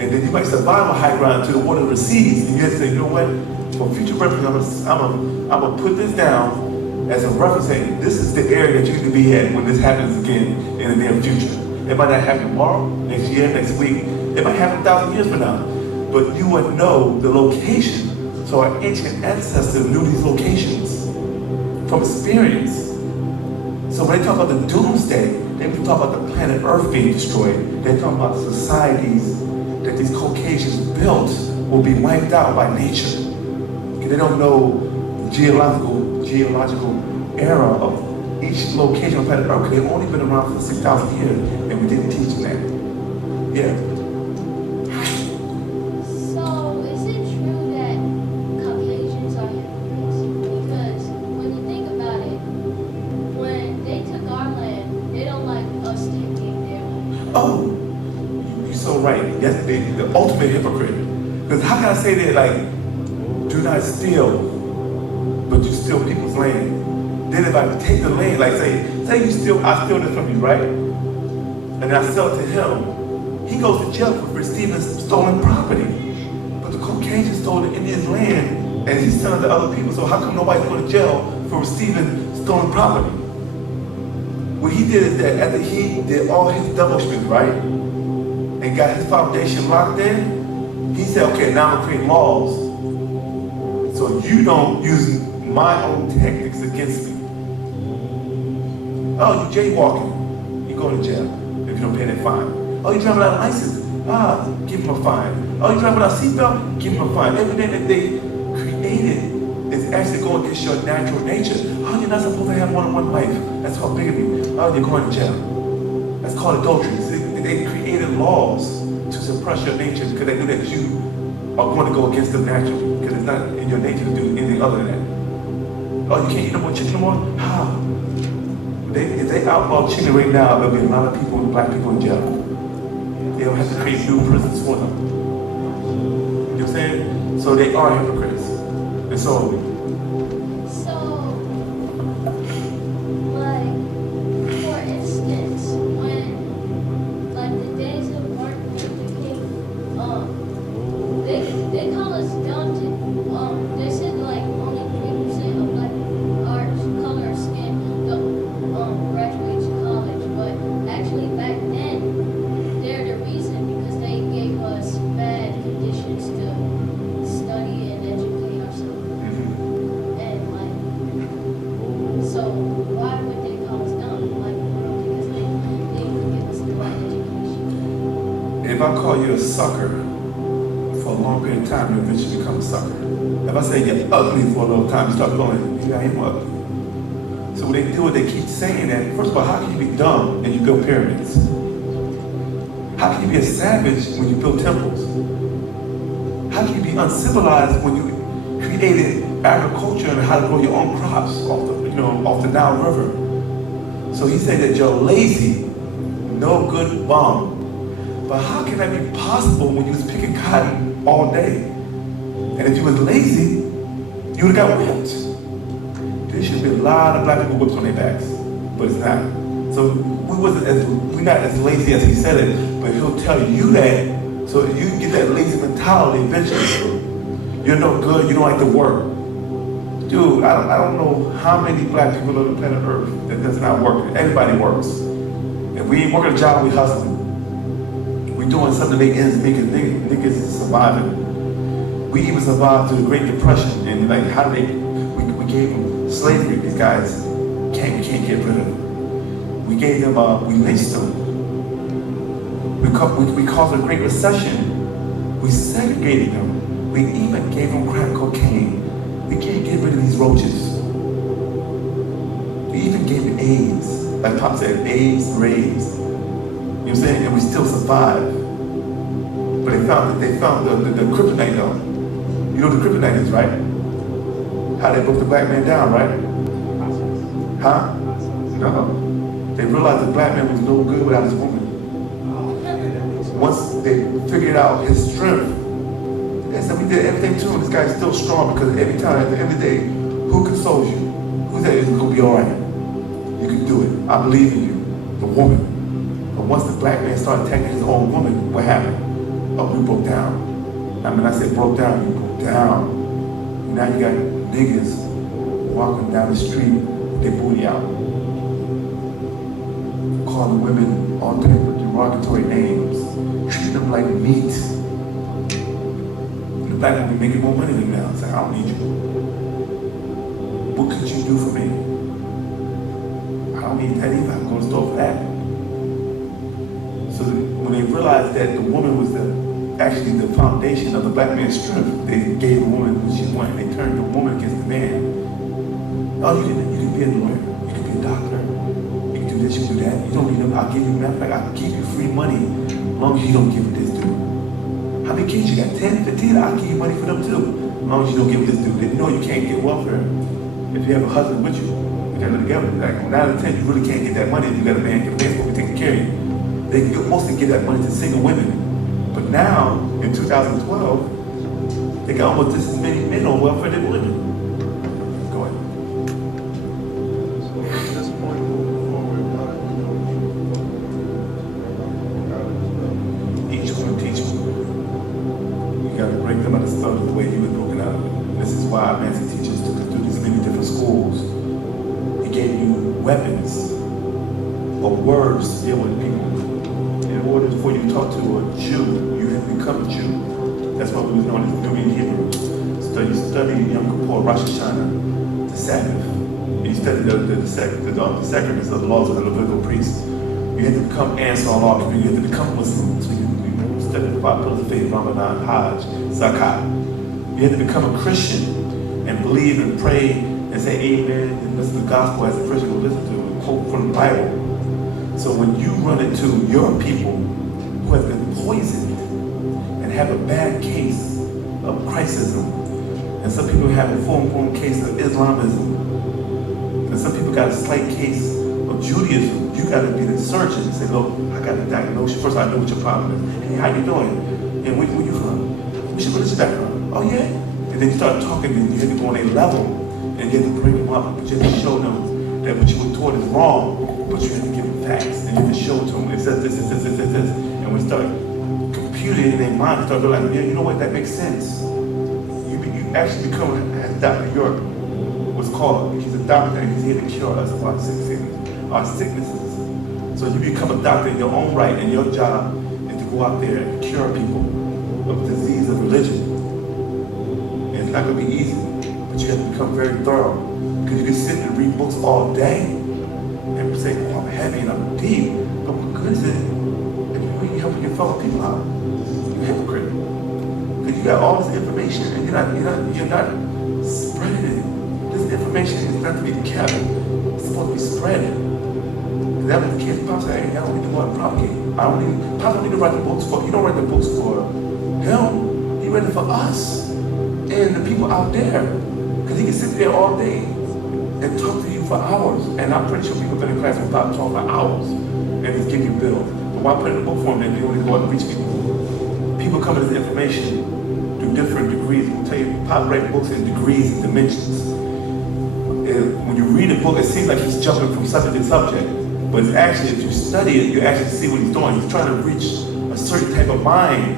And then you might survive on high ground until the water recedes. And you have to say, you know what? For future reference, I'm gonna put this down as a reference saying this is the area that you need to be at when this happens again in the near future. It might not happen tomorrow, next year, next week. It might happen 1,000 years from now. But you would know the location. So our ancient ancestors knew these locations from experience. So when they talk about the doomsday, they talk about the planet Earth being destroyed. They talk about societies that these Caucasians built will be wiped out by nature. They don't know the geological era of each location on planet Earth. They've only been around for 6,000 years, and we didn't teach them that. Yeah. So, is it true that Caucasians are hypocrites? Because when you think about it, when they took our land, they don't like us taking their land. Oh, you're so right. Yes, the ultimate hypocrite. Because how can I say that, like, do not steal, but you steal people's land? Then if I take the land, like say I steal this from you, right? And I sell it to him, he goes to jail for receiving stolen property. But the Caucasian stole the Indian's land and he's selling it to other people, so how come nobody's going to jail for receiving stolen property? What he did is that after he did all his double speak, right? And got his foundation locked in, he said, okay, now I'm going to create laws so you don't use my own tactics against me. Oh, you jaywalking, you go to jail if you don't pay that fine. Oh, you driving without a license, give him a fine. Oh, you driving without a seatbelt, give him a fine. Everything that they created is actually going against your natural nature. Oh, you're not supposed to have more than one wife. That's called bigamy. Oh, you're going to jail. That's called adultery. They created laws to suppress your nature because they knew that you are going to go against them naturally, because it's not in your nature to do anything other than that. Oh, you can't eat no more chicken no more? How? If they outlaw chicken right now, there'll be a lot of people, black people in jail. They'll have to create new prisons for them. You know what I'm saying? So they are hypocrites. And so, like, for instance, when, like, the days of Martin Luther King, they call us dumb to, they said, like, only 3% of black our color skin graduate to college, but actually back then, they're the reason because they gave us bad conditions to study and educate ourselves. And, like, so why would they call us dumb? Like, because they didn't give us the right education. if I call you a sucker for a long period of time, you eventually become a sucker. If I say you're ugly for a little time, you start going, yeah, I am ugly. So when they do it, they keep saying that. First of all, how can you be dumb and you build pyramids? How can you be a savage when you build temples? How can you be uncivilized when you created agriculture and how to grow your own crops off the Nile River? So he said that you're lazy, no good bum. But how can that be possible when you was picking cotton all day? And if you was lazy, you would have got whipped. There should be a lot of black people whipped on their backs, but it's not. So we're not as lazy as he said it, but he'll tell you that so that you can get that lazy mentality eventually. You're no good, you don't like to work. Dude, I don't know how many black people live on planet Earth that does not work. Everybody works. If we ain't working a job, we hustling. We doing something they ends making niggas is surviving. We even survived through the Great Depression and like how we gave them slavery. These guys we can't get rid of them. We gave them we lynched them. We caused a Great Recession. We segregated them. We even gave them crack cocaine. We can't get rid of these roaches. We even gave them AIDS. Like Pop said, AIDS raised. You know what I'm saying? And we still survive. But they found the kryptonite though. You know what the kryptonite is, right? How they broke the black man down, right? Huh? No. They realized the black man was no good without his woman. Once they figured out his strength, they said we did everything to him. This guy's still strong because every time, at the end of the day, who consoles you? Who said it's gonna be all right? You can do it. I believe in you, the woman. But once the black man started attacking his own woman, what happened? Oh, we broke down. I mean, I said broke down, you broke down. Now you got niggas walking down the street with their booty out. calling women all types of derogatory names, treating them like meat. And the black women making more money than now. It's like, I don't need you. What could you do for me? I don't need that either. I'm going to store for that. So when they realized that the woman was actually the foundation of the black man's strength, they gave the woman what she wanted. They turned the woman against the man. Oh, you can be a lawyer. You can be a doctor. You can do this, you can do that. You don't need them. I'll give you, matter of fact, I'll give you free money as long as you don't give me this dude. How many kids you got? 10, 15? I'll give you money for them too. As long as you don't give me this dude. They know you can't get welfare if you have a husband with you. You gotta live together. Like 9 out of 10, you really can't get that money if you got a man supposed to be taking care of you. They mostly give that money to single women. But now, in 2012, they got almost just as many men on welfare than women. Go ahead. So at this point, moving forward, how do we know Each one teach one. You got to break them out of stuff the way you were broken out of it. This is why Master teachers took us through these many different schools. He gave you weapons or words to deal with people. In order for you to talk to a Jew, you have to become a Jew. That's what we was known as doing in Hebrew. So you study Yom Kippur, Rosh Hashanah, the Sabbath. You study the sacraments of the laws of the Levitical priests. You have to become Ansar law. You have to become Muslim. So you study the 5 pillars of faith, Ramadan, Hajj, Zakat. You have to become a Christian and believe and pray and say amen and listen to the gospel as a Christian will listen to and quote from the Bible. So when you run into your people who have been poisoned and have a bad case of Christism, and some people have a full-blown case of Islamism, and some people got a slight case of Judaism, you got to be the surgeon and say, look, I got to diagnose you. First, I know what your problem is. Hey, how you doing? And where you from? What's your religious background? Oh, yeah? And then you start talking, and you have to go on a level, and you have to bring them up, but you have to show them that what you were taught is wrong, but you have to give them facts, and you have to show it to them. It says this. And we start computing in their mind, start realizing, yeah, you know what, that makes sense. You actually become, as Dr. York was called, he's a doctor, and he's here to cure us of our sicknesses. So you become a doctor in your own right, and your job is to go out there and cure people of the disease of religion. And it's not going to be easy, but you have to become very thorough. Because you can sit and read books all day and say, oh, I'm heavy and I'm deep. But what good is it if you ain't helping your fellow people out? You're a hypocrite. Because you got all this information and you're not spreading it. This information is not to be kept. It's supposed to be spread. Because that was the kids' Pop said, hey, I don't need to go out and propagate. Pop don't need to write the books for, you don't write the books for him. You write it for us and the people out there. Because he can sit there all day and talk to you for hours. And I'm pretty sure people been in class with Pop talk for hours and just give you bills. But why put it in a book form and they only go out and reach people? People come into information through different degrees. We'll tell you, Pop writes books in degrees and dimensions. And when you read a book, it seems like he's jumping from subject to subject. But it's actually, if you study it, you actually see what he's doing. He's trying to reach a certain type of mind,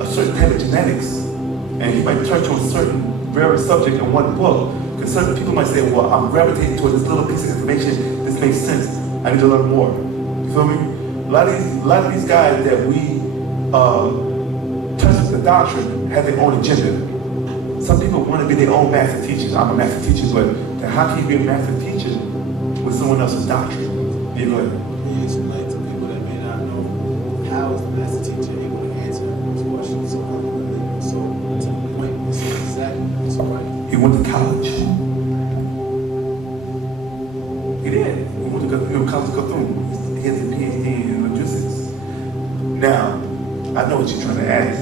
a certain type of genetics. And he might touch on a certain very subject in one book. Because certain people might say, well, I'm gravitating towards this little piece of information. This makes sense. I need to learn more. You feel me? A lot of these guys that we touch the doctrine have their own agenda. Some people want to be their own master teachers. I'm a master teacher, but then how can you be a master teacher with someone else's doctrine? You go ahead. You explain to people that may not know how is the master teacher able to answer those questions so eloquently, so to the point, it's exactly so right. He went to college. He did. He went to college of Cthulhu. He has a PhD in logistics. Now, I know what you're trying to ask.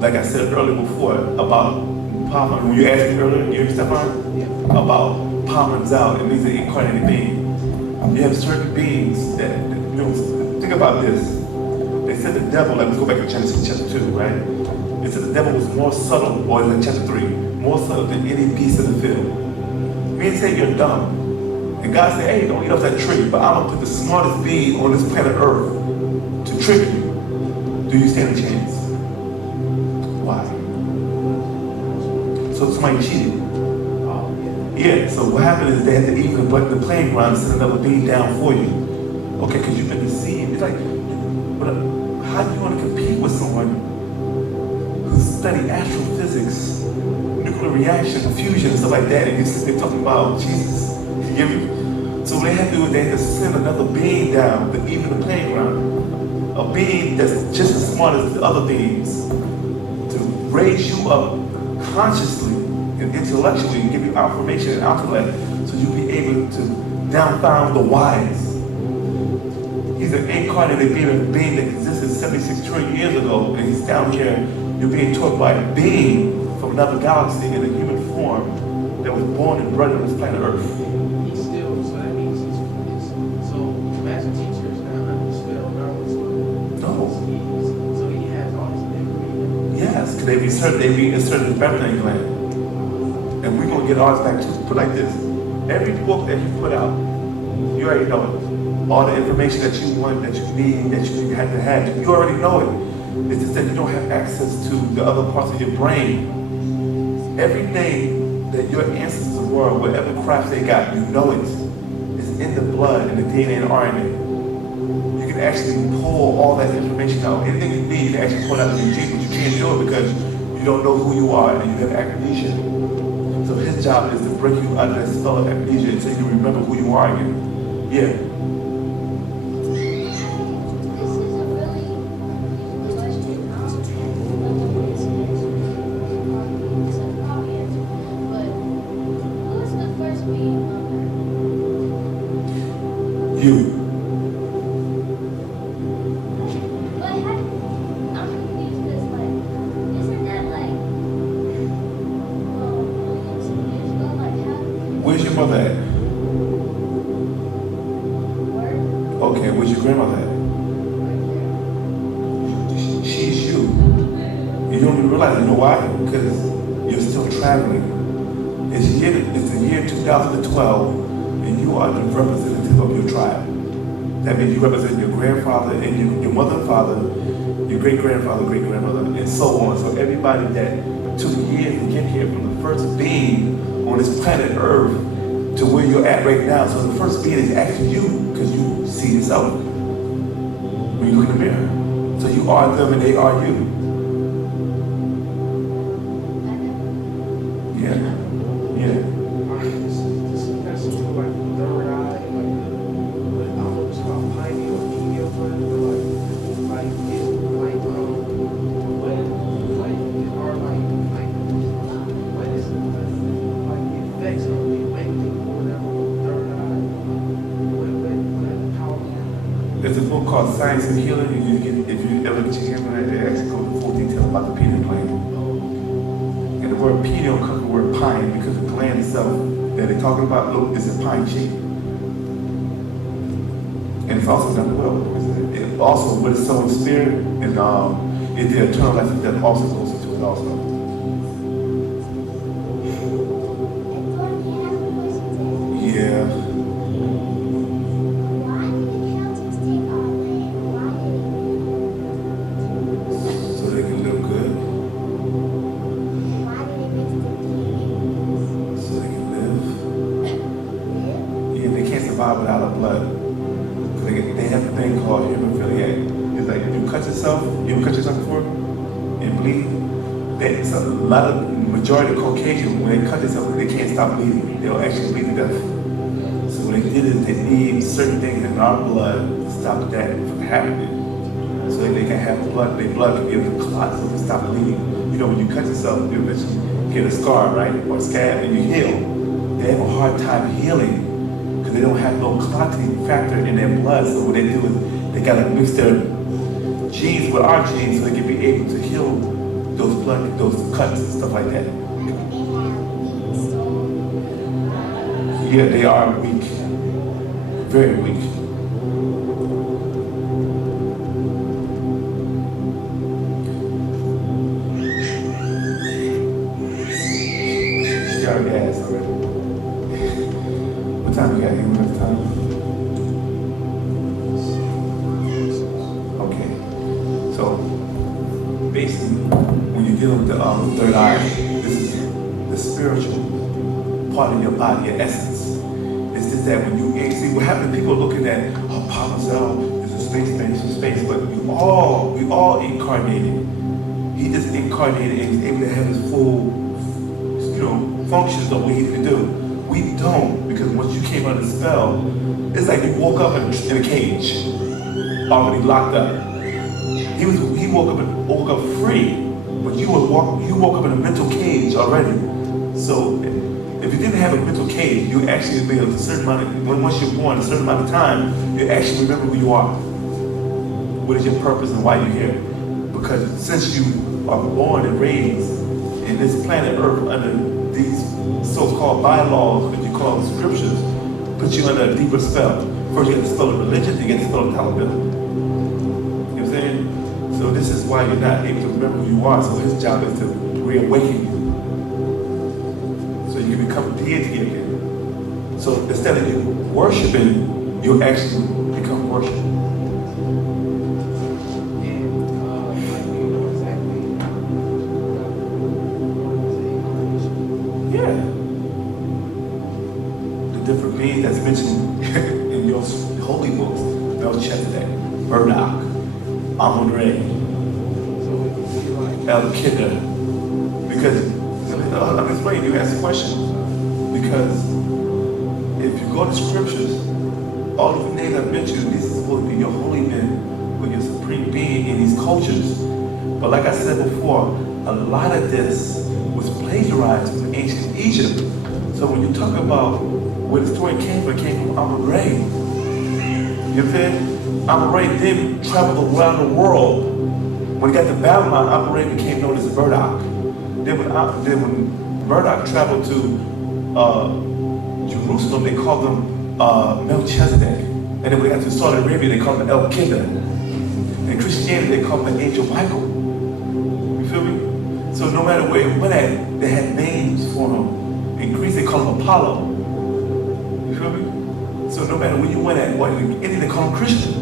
Like I said earlier before, about Palmer, when you asked me earlier, you hear Stefan? Yeah. About Palmer Zal, it means an incarnated being. You have certain beings that, think about this. They said the devil, like let's go back to Genesis chapter 2, right? They said the devil was more subtle, or in chapter 3, more subtle than any beast in the field. Me and say you're dumb. And God said, hey, don't eat off that tree, but I'm gonna put the smartest being on this planet Earth to trick you. Do you stand a chance? Why? So somebody cheated. Yeah, so what happened is they had to even button the playing ground and send another beam down for you. Okay, because you've been deceived. It's like, but how do you want to compete with someone who studied astrophysics, nuclear reaction, fusion, and stuff like that, and they're talking about Jesus? You get me? So what they had to do is they had to send another being down to even the playing ground. A being that's just as smart as the other beings to raise you up consciously and intellectually and give you affirmation and intellect so you'll be able to downfound the wise. He's an incarnated being that existed 76 trillion years ago, and he's down here. You're being taught by a being from another galaxy in a human form that was born and bred on this planet Earth. He's still, so that means so master teachers now still around. No. So he has all this information. Yes, because they be inserted in the Babylon gland. And we're going to get ours back too. Put like this. Every book that he put out, you already know it. All the information that you want, that you need, that you had to have, you already know it. It's just that you don't have access to the other parts of your brain. Everything that your ancestors were, whatever craft they got, you know it. It's in the blood, in the DNA and RNA. You can actually pull all that information out. Anything you need, you can actually pull it out of your genes, but you can't do it because you don't know who you are and you have amnesia. So his job is to break you out of that spell of amnesia until you remember who you are again. Yeah. You. But I'm confused because, like, isn't that like, millions of years ago? Like, how? Where's your mother at? Where? Okay, where's your grandmother at? Right She's you. You don't even realize it. You know why? Because you're still traveling. It's the year 2012, and you are the representative of your tribe. That means you represent your grandfather and your mother and father, your great-grandfather, great-grandmother, and so on. So everybody that took years to get here from the first being on this planet Earth to where you're at right now. So the first being is actually you, because you see yourself when you look in the mirror. So you are them and they are you. Yeah. Yeah. This has to do like third eye, like I don't know what's called pineal or pineal gland, but like it's like when or when is it like the effects of the awakening or whatever third eye when how There's a book called Science and Healing. If you ever get your hand on it, they actually go into full detail about the pineal gland. And the word pineal comes from the word pine because the gland itself that they're talking about is a pine shape. And it's also done well. It also, with its soul and spirit, and the eternal life and death also goes into it also. Yeah. So they can live good. So they can live. Yeah, they can't survive without our blood. They have a thing called hemophilia. It's like if you cut yourself, you ever cut yourself before and bleed? So a lot of majority of Caucasians, when they cut themselves, they can't stop bleeding. They'll actually bleed to death. So what they did is they need certain things in our blood to stop that from happening. So they can have their blood can give them clots so they stop bleeding. You know, when you cut yourself, you eventually get a scar, right? Or a scab and you heal. They have a hard time healing because they don't have no clotting factor in their blood. So what they do is they gotta mix their genes with our genes so they can be able to heal those cuts and stuff like that. Yeah, they are weak. Very weak. She already asked already. What time you got? You got time? Okay. So basically, when you're dealing with the third eye, this is the spiritual part of your body, your essence. It's just that when you see what happened, people are looking at, oh, Papa cell, this is space, but we all incarnated. He just incarnated and he's able to have his full, functions of what he can do. We don't, because once you came under the spell, it's like you woke up in a cage, already locked up. He woke up free, but you woke up in a mental cage already. So if you didn't have a mental cage, you actually be a certain amount of, once you're born, a certain amount of time, you actually remember who you are. What is your purpose and why you're here? Because since you are born and raised in this planet Earth under these so-called bylaws, what you call scriptures, put you under a deeper spell. First you get the spell of religion, then you get the spell of fallibility. You know what I'm saying? So this is why you're not able to remember who you are. So his job is to reawaken you. So you can become a deity again. So instead of you worshiping, you actually become worshiping. Different beings that's mentioned in your holy books, Melchizedek, Murdoch, Amun-Re, El-Kidder. Because, I'm explaining, you ask questions. Because if you go to scriptures, all of the names I've mentioned, these is supposed to be your holy men or your supreme being in these cultures. But like I said before, a lot of this was plagiarized from ancient Egypt. So when you talk about where the story came from Amun-Re. You understand? Amun-Re then traveled around the world. When he got to Babylon, Amun-Re became known as Murdoch. Then when Murdoch traveled to Jerusalem, they called him Melchizedek. And then when they got to Saudi Arabia, they called him El-Kidder. In Christianity, they called him the Angel Michael. You feel me? So no matter where he went at, they had names for him. In Greece, they called him Apollo. So no matter where you went at, anything they call them Christian.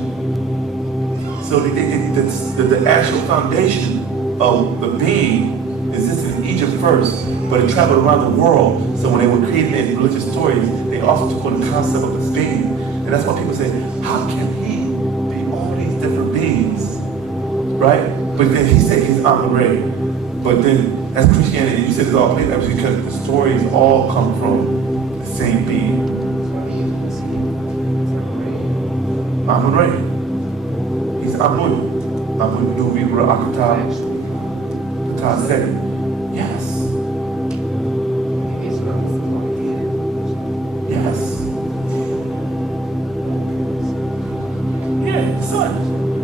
So the actual foundation of the being existed in Egypt first, but it traveled around the world. So when they were creating their religious stories, they also took on the concept of this being. And that's why people say, how can he be all these different beings? Right? But then he said he's Amun-Re. But then that's Christianity, and you said it's all played out because the stories all come from the same being. Amun-Re. He's Wu-nuwaupu second. Yes. Yes. Yeah, the sun.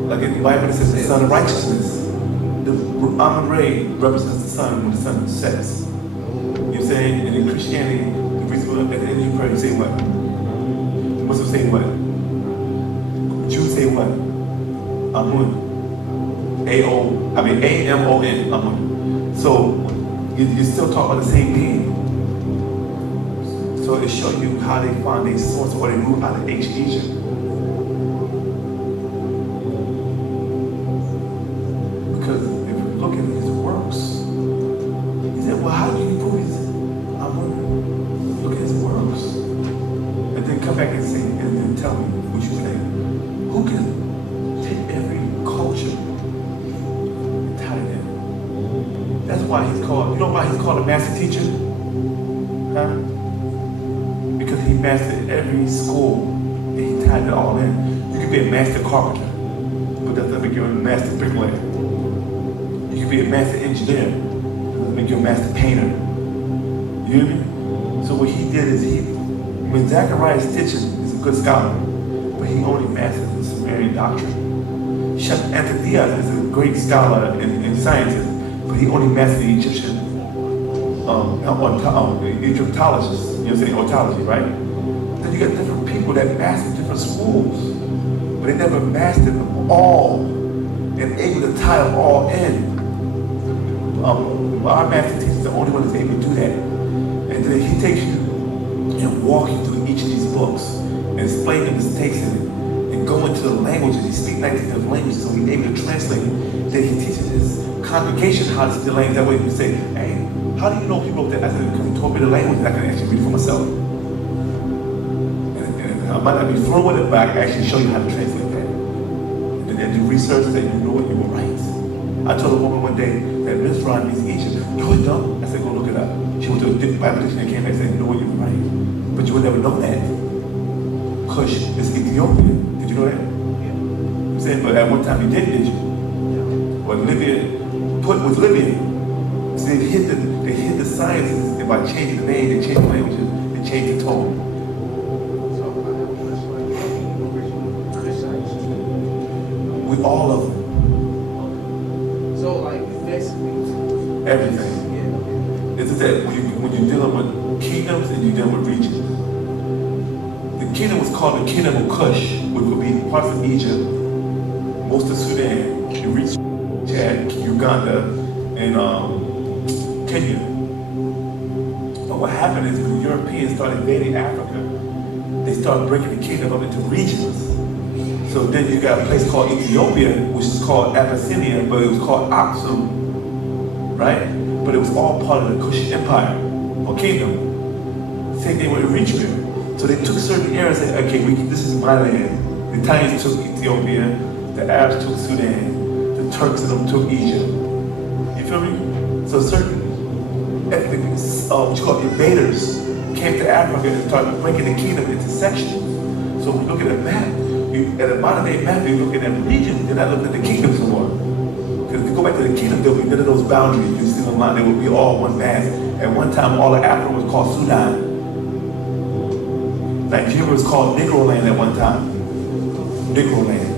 Like in the Bible, it says the sun of righteousness. The Amun-Re represents the sun when the sun sets. You know what I'm saying? And in Christianity, the reason at the end of your prayer, you say what? The Muslims say what? Jews say what? Amun. A-M-O-N. Amun. So you still talk about the same being. So it shows you how they find their source or they move out of ancient Egypt. Because if you look at his works, he said, well, how do you prove his Amun? Look at his works. And then come back and say, and then tell me what you think. Who can take every culture and tie it in? That's why he's called, you know why he's called a master teacher? Huh? Because he mastered every school and he tied it all in. You could be a master carpenter, but that doesn't make you a master bricklayer. You could be a master engineer, that doesn't make you a master painter. You hear me? So what he did is when Zachariah Stitchin is a good scholar, but he only mastered the Sumerian doctrine. Chef Anthony Diaz is a great scholar and scientist, but he only mastered the Egyptian Egyptologist, you know what I'm saying, ontology, right? Then you got different people that master different schools, but they never mastered them all and able to tie them all in. Our master teacher is the only one that's able to do that. And then he takes you and walk you through each of these books and explain the mistakes in it and go into the languages. He speaks 19 different languages, so he's able to translate it. Then he teaches his congregation how to speak the language. That way you say, hey, How do you know people that? I said, because he told me the language, and I can actually read it for myself. And I might not be thrown with it, but I can actually show you how to translate that. And then do research and say, you know what, you were right. I told a woman one day that Mizraim means Egypt. No, it don't. I said, go look it up. She went to a Bible dictionary and came back and said, you know what, you were right. But you would never know that. Kush is Ethiopia. Did you know that? I'm saying, but at one time you did you? Well, Libya, Put was Libya. So they hid the sciences by changing the name, they changed the languages, they changed the tone. We all of them. So like basically Everything. yeah. It's just that when you're dealing with kingdoms and you're dealing with regions. The kingdom was called the Kingdom of Kush, which would be parts of Egypt, most of Sudan, you reach Chad, Uganda, and Kenya. But what happened is when the Europeans started invading Africa, they started breaking the kingdom up into regions. So then you got a place called Ethiopia, which is called Abyssinia, but it was called Aksum, right? But it was all part of the Kush Empire, or kingdom. Same thing with Eritrea. So they took certain areas and said, okay, this is my land. The Italians took Ethiopia, the Arabs took Sudan, the Turks and them took Egypt. You feel me? So certain ethnic, what you call invaders, came to Africa and started breaking the kingdom into sections. So when you look at a map, at a modern day map, you're looking at regions, you're not looking at the kingdoms anymore. Because if you go back to the kingdom, there will be none of those boundaries. You see them line, they would be all one mass. At one time, all of Africa was called Sudan. Nigeria was called Negro land at one time. Negro land.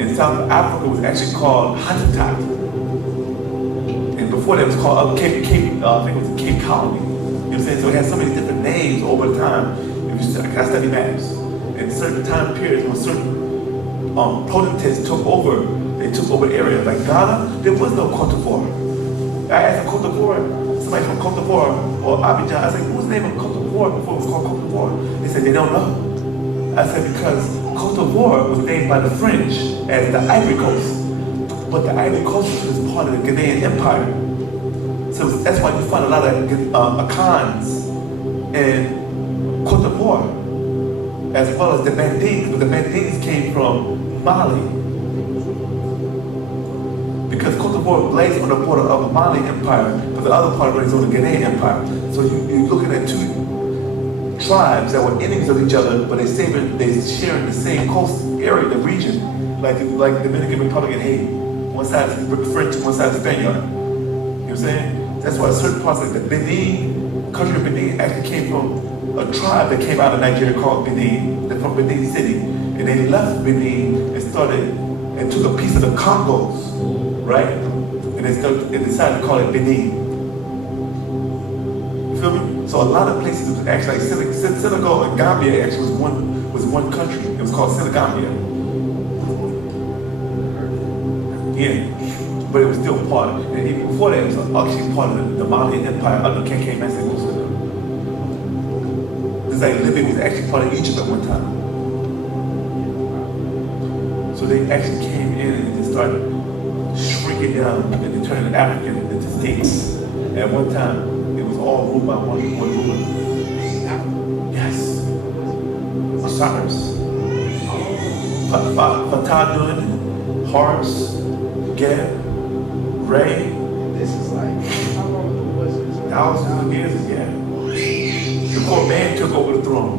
And South Africa was actually called Hottentot. And before that it was called Cape, I think it was Cape Colony. You know what I'm saying? So it had so many different names over time. If you I study maps. In certain time periods when certain potentates took over, they took over areas. Like Ghana, there was no Cote d'Ivoire. I asked Cote d'Ivoire, somebody from Cote d'Ivoire or Abidjan, I said, who's the name of Cote d'Ivoire before it was called Cote d'Ivoire? They said they don't know. I said, because Cote d'Ivoire was named by the French as the Ivory Coast. But the Ivory Coast was part of the Ghanaian Empire. So that's why you find a lot of Akans in Cote d'Ivoire, as well as the Mandings. But the Mandings came from Mali. Because Cote d'Ivoire lays on the border of the Mali Empire, but the other part lays on the Ghanaian Empire. So you're looking at two tribes that were enemies of each other, but they sharing the same coast area, the region, like Dominican Republic and Haiti. One side is French, one side is Spaniard. You know what I'm saying? That's why certain parts of the Benin, country of Benin, actually came from a tribe that came out of Nigeria called Benin. They're from Benin City, and they left Benin and took a piece of the Congos, right? And they decided to call it Benin. You feel me? So a lot of places was actually like Senegal and Gambia actually was one country. It was called Senegambia. Yeah, but it was still part of it. And even before that, it was actually part of the Malian Empire under King Massachusetts. It's like Libya was actually part of Egypt at one time. So they actually came in and just started shrinking down and they turned Africa into states. At one time, it was all ruled by one ruler. Yes. Osiris. Fatadun, Horus, Geb, Ray. This is like how long was it? Thousands of years ago. Before man took over the throne,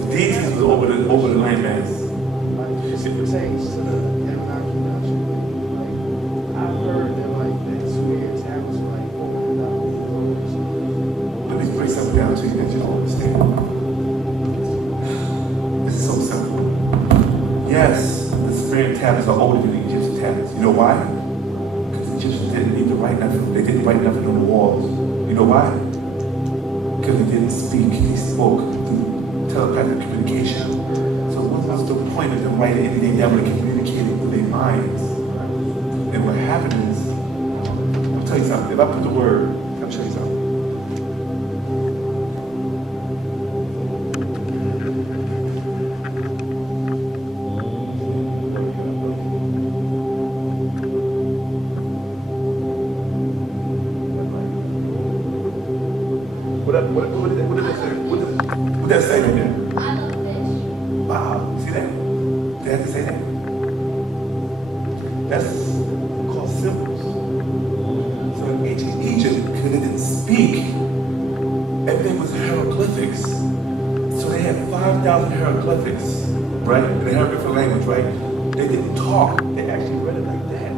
the deities was over the landmass. Like this pertains to the Anunnaki doctrine. Like I've heard that like that swear tablets were like 400,000 years. Let me break something down to you that you don't understand. It's so simple. Yes, the Sumerian tablets are older than the Egyptian tablets. You know why? Because the Egyptians didn't need to write nothing. They didn't write nothing on the walls. You know why? Because he didn't speak, he spoke through telepathic communication. So what was the point of them writing anything? They were communicating with their minds. And what happened is, I'll tell you something. If I put the word, I'll show you something. What did that say? What did that say right there? I love fish. Wow, see that? They have to say that. That's called symbols. So in ancient Egypt, because they didn't speak, everything was hieroglyphics. So they had 5,000 hieroglyphics, right? And they had a different language, right? They didn't talk. They actually read it like that.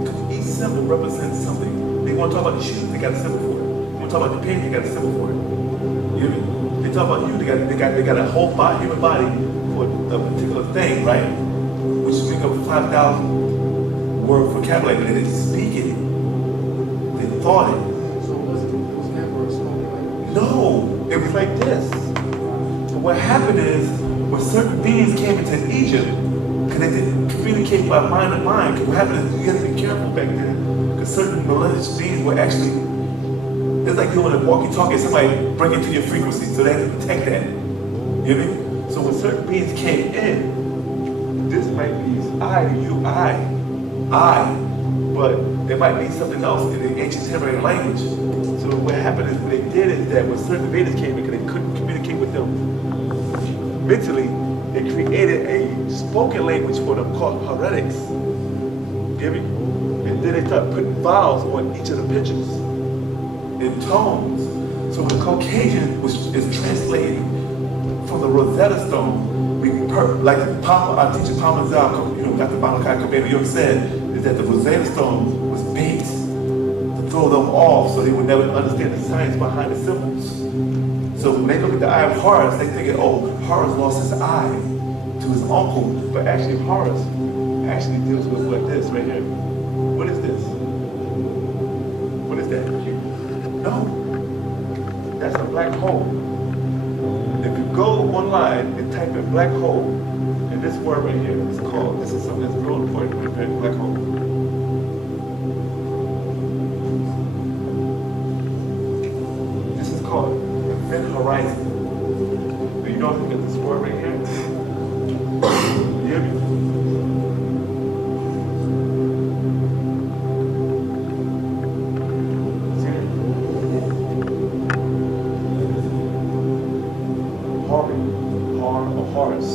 Because each symbol represents something. They want to talk about the shoes, they got a symbol for it. They want to talk about the pen, they got a symbol for it. You hear me? They talk about you, they got a whole body, human body for a particular thing, right? Which make up 5,000 word vocabulary. They didn't speak it. They thought it. So it was never a spoken language. No, it was like this. So what happened is, when certain beings came into Egypt, because they didn't communicate by mind to mind, because what happened is, you have to be careful back then, because certain malicious beings were actually, it's like you want to walkie-talkie, somebody bring it to your frequency, so they had to protect that. You hear me? So when certain beings came in, this might be I to you, I, but it might be something else in the ancient Hebrew language. So what happened is, what they did is that when certain invaders came in, because they couldn't communicate with them mentally, they created a spoken language for them called heretics. Get me? And then they started putting vowels on each of the pictures in tones. So when the Caucasian is translated from the Rosetta Stone, like our teacher Palma Zal, Dr. Malachi Kabebe York said, is that the Rosetta Stone was bait to throw them off so they would never understand the science behind the symbols. So when they look at the eye of Horus, they think, oh, Horus lost his eye to his uncle, but actually Horus actually deals with like this right here. What is this? What is that? No, that's a black hole. If you go online and type in black hole, and this word right here is called, this is something that's real important when compared to black hole. This is called event horizon. Do you know how to get this word right here? You hear me? Horus,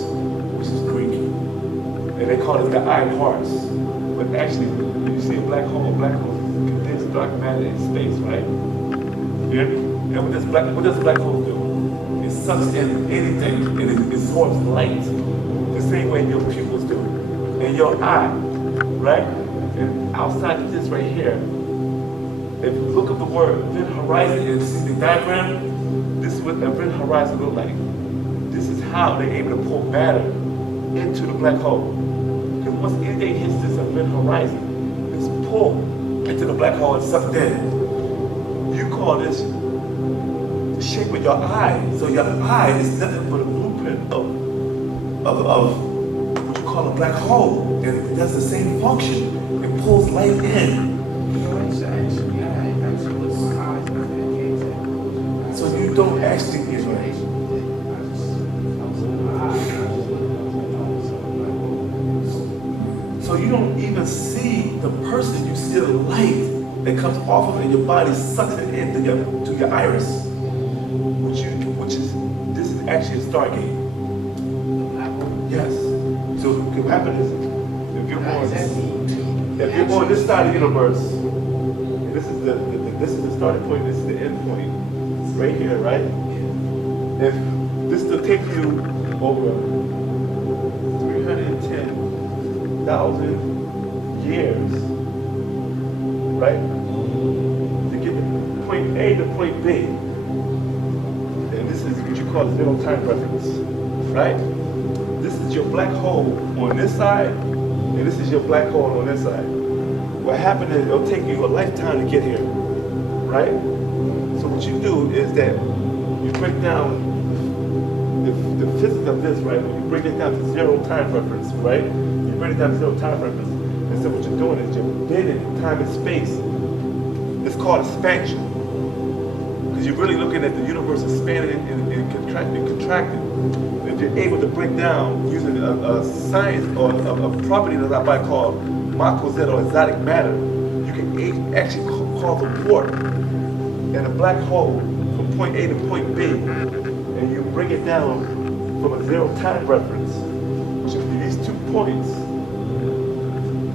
which is Greek. And they call it the eye of Horus. But actually, when you see a black hole is condensed dark matter in space, right? You hear me? And what does a black hole do? It sucks in anything and it absorbs light. The same way your pupils do. And your eye, right? And outside of this right here, if you look up the word event horizon and see the diagram, this is what event horizon look like. This is how they're able to pull matter into the black hole. Because once anything hits this event horizon, it's pulled into the black hole and sucked in. You call this the shape of your eye. So your eye is nothing but a blueprint of what you call a black hole. And it does the same function. It pulls light in. So you don't actually get right. So you don't even see the person, you see the light that comes off of it and your body sucks it into your iris. This is actually a stargate. Yes. So what happens is, if you're born this side of the universe, and this is the starting point, this is the end point, right here, right? If this will take you over 310,000 years, right? To get from point A to point B. And this is what you call zero time reference, right? This is your black hole on this side, and this is your black hole on this side. What happened is it'll take you a lifetime to get here, right? So what you do is that you break down the physics of this, right? When you break it down to zero time reference, right? You break it down to zero time reference. And so what you're doing is you're bending time and space. It's called expansion. Because you're really looking at the universe expanding and contracting. If you're able to break down using a science or a property that I might call Makozet or exotic matter, you can actually cause a warp and a black hole from point A to point B, and you bring it down from a zero time reference, which would be these 2 points,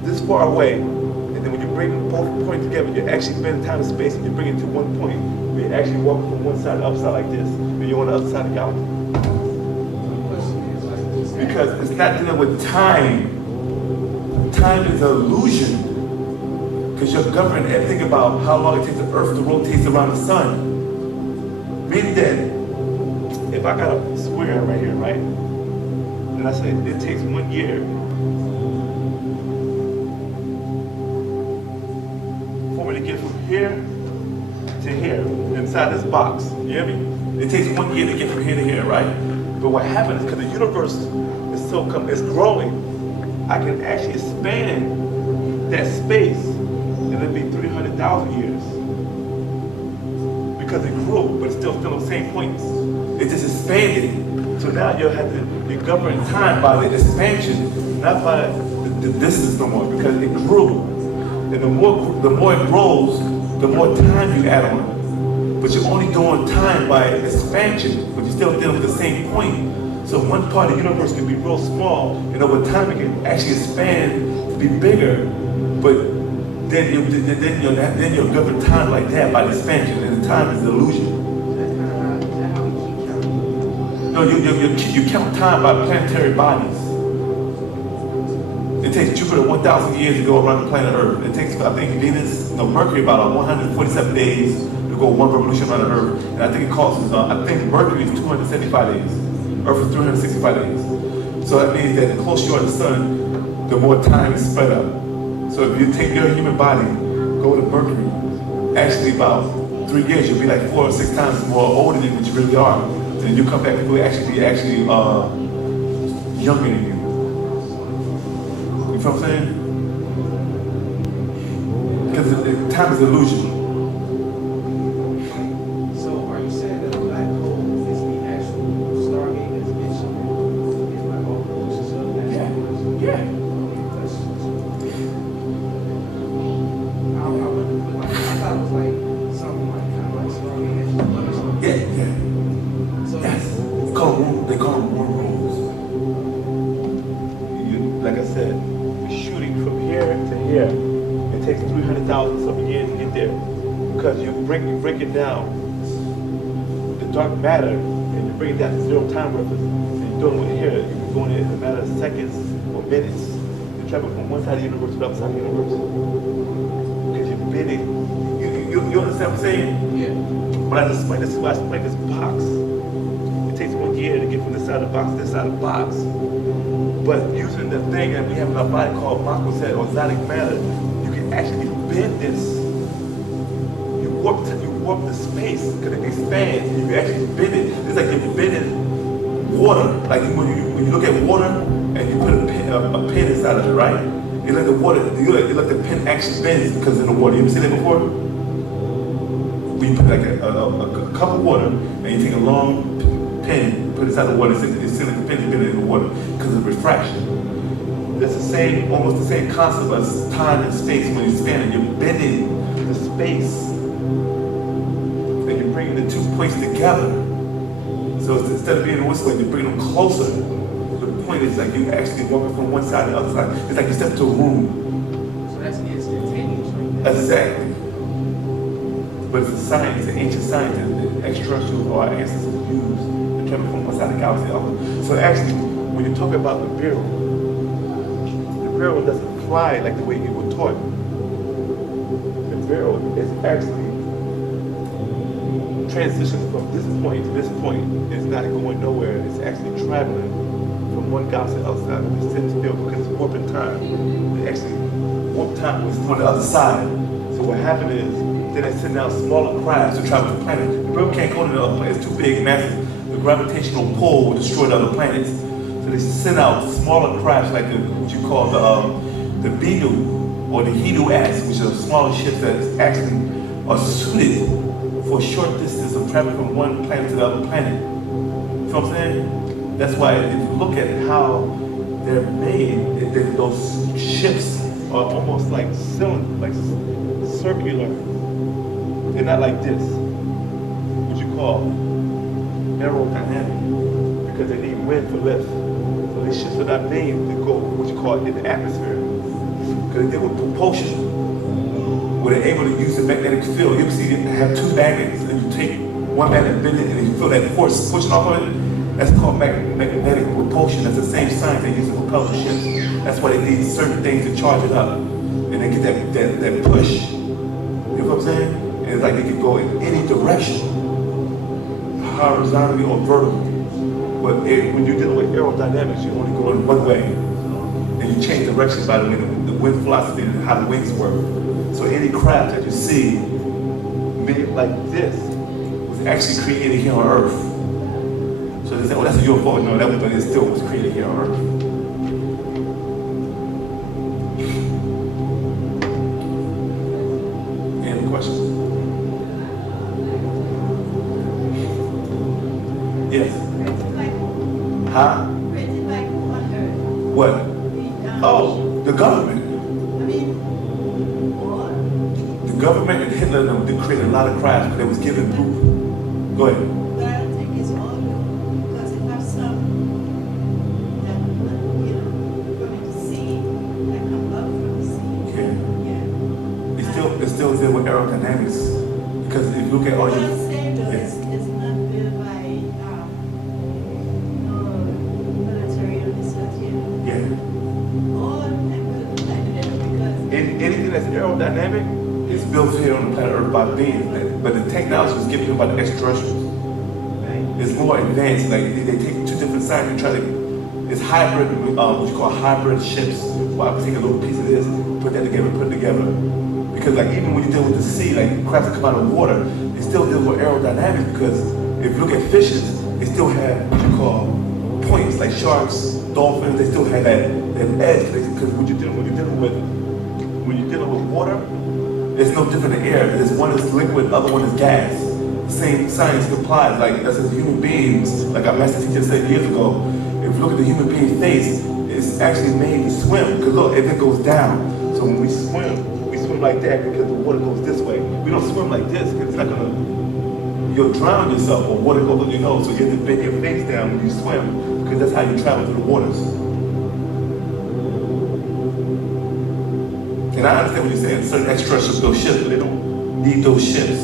this far away, and then when you bring both points together, you actually bend time and space, and you bring it to 1 point, where you actually walk from one side to the other side like this, and you're on the other side of the galaxy. Because it's not dealing with time. Time is an illusion. Because you're governed and think about how long it takes the Earth to rotate around the sun. Meaning that if I got a square right here, right? And I say it takes 1 year for me to get from here to here inside this box. You hear me? It takes 1 year to get from here to here, right? But what happens is because the universe is it's growing, I can actually expand that space, and it'll be 300,000 years. Because it grew, but it's still on the same points. It just expanded. So now you'll have to be governed time by the expansion, not by the distance no more, because it grew. And the more it grows, the more time you add on. But you're only doing time by expansion, but you're still dealing with the same point. So one part of the universe can be real small, and over time it can actually expand to be bigger, but then you'll govern time like that by the expansion, and the time is an illusion. That's how we keep counting. No, you count time by planetary bodies. It takes Jupiter 1,000 years to go around the planet Earth. It takes, I think, Mercury about 147 days to go one revolution around the Earth. And I think it costs, I think Mercury is 275 days. Earth is 365 days. So that means that the closer you are to the sun, the more time is spread out. So if you take your human body, go to Mercury, actually about 3 years, you'll be like 4 or 6 times more older than what you really are. Then you come back, people will actually be younger than you. You know what I'm saying? Because time is an illusion. So are you saying that a black hole is the actual Stargate that's mentioned? It's like all the illusions of that? Yeah. I thought it was like something like kind of like Stargate or something. Yeah. So Yes. They call them wormholes. Like I said, you're shooting from here to here. It takes 300,000 some years to get there. Because you break it down, the dark matter, and you bring it down to zero time reference. And you're doing it here, you're doing it in a matter of seconds or minutes. You're traveling from one side of the universe to the other side of the universe. Because you're bending. You understand what I'm saying? yeah. When I explain this box, it takes 1 year to get from this side of the box to this side of the box. But using the thing that we have in our body called Makuset or exotic matter, you can actually bend this. You warp the space because it expands. You can actually bend it. It's like if you're bending water. Like when you look at water and you put a pen inside of it, right? You let the water, you let the pen actually bend because it's in the water. You ever seen that before? When you put like a cup of water and you take a long pen, put it inside the water, it's like the pen is bending in the water because of refraction. That's almost the same concept as time and space when you expand it. You're bending the space and you're bringing the 2 points together. So instead of being whistling, you're bringing them closer. The point is like you're actually walking from one side to the other side. It's like you step into a room. So that's instantaneous right there. Exactly. But it's a science, an ancient science that the extraterrestrials or our ancestors used to travel from one side of the galaxy to the other. So actually, when you talk about the barrel doesn't fly like the way you were taught. The barrel is actually transitioning from this point to this point. It's not going nowhere. It's actually traveling from one galaxy to the other side. It's sitting still because it's warping time. It actually warp time was on the other side. So what happened is, then they send out smaller crafts to travel the planet. The barrel can't go to the other planet. It's too big, massive. The gravitational pull will destroy the other planets. So they send out smaller crafts like what you call the Beetle or the Hidu-Ass, which are smaller ships that actually are suited for a short distance of traveling from one planet to the other planet. You know what I'm saying? That's why if you look at how they're made, those ships are almost like cylinder, like circular. They're not like this. What you call aerodynamic, because they need wind for lift. So these ships are not made to go what you call in the atmosphere. Because they deal with propulsion, where they're able to use the magnetic field. You ever see them have two magnets, and you take one magnet, bend it, and you feel that force pushing off on it? That's called magnetic propulsion. That's the same science they use to propel the ships. That's why they need certain things to charge it up. And they get that push. You know what I'm saying? And it's like they can go in any direction, horizontally or vertically. But when you're dealing with aerodynamics, you only go in one way. And you change direction by the wind philosophy and how the wings work. So any craft that you see made like this was actually created here on Earth. So they say, oh, that's a UFO. No, that was, but it still was created here on Earth. Any questions? Yes. Huh? What? Oh, the government. The government and Hitler and them, they created a lot of crafts because they was given proof. Go ahead. But I don't think it's all new, because if have some that, coming to sea, that come up from the sea. Yeah. Yeah. It still deal with aerodynamics. Because if you look at all What your... I'm saying though, Yeah. it's not built by, military or this, that, Yeah. all of them could be like that, because Anything that's aerodynamic is built here on the planet Earth by beings. But the technology was given to them by the extraterrestrials. It's more advanced. Like they take two different sides and try to. It's hybrid, what you call hybrid ships. Well, I take a little piece of this, put that together, put it together. Because like even when you deal with the sea, like crafts that come out of water, they still deal with aerodynamics. Because if you look at fishes, they still have what you call points, like sharks, dolphins. They still have that edge. Because when you're dealing with water, it's no different than air. There's one is liquid, the other one is gas. Same science applies. Like as human beings, like our master teacher said years ago, if you look at the human being's face, it's actually made to swim. Because look, if it goes down, so when we swim like that because the water goes this way. We don't swim like this because it's not gonna. You'll drown yourself or water goes on your nose, so you have to bend your face down when you swim because that's how you travel through the waters. And I understand what you're saying. Certain extraterrestrials build ships, but they don't need those ships.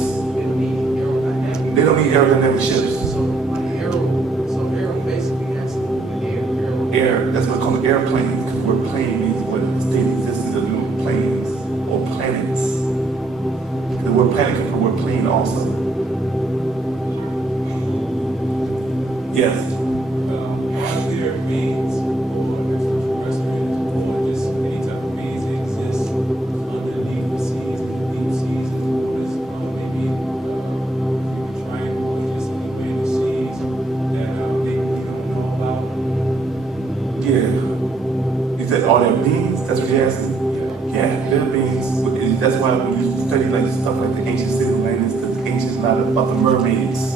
They don't need aerodynamic ships. Aero basically has to do with air. Air, that's what it's called airplanes, because we're plane means what state existence of new planes or planets. The word planet comes from the word plane also. Yes. Are there beings or extraterrestrials or just any type of beings that exist underneath the seas, the deep seas, and the waters, maybe triangle or just anywhere in the seas that maybe we don't know about? Yeah. Is that all their beings? That's what you're asking? Yeah, they're beings. That's why when you study like stuff like the ancient city lands, the ancient lot about the mermaids.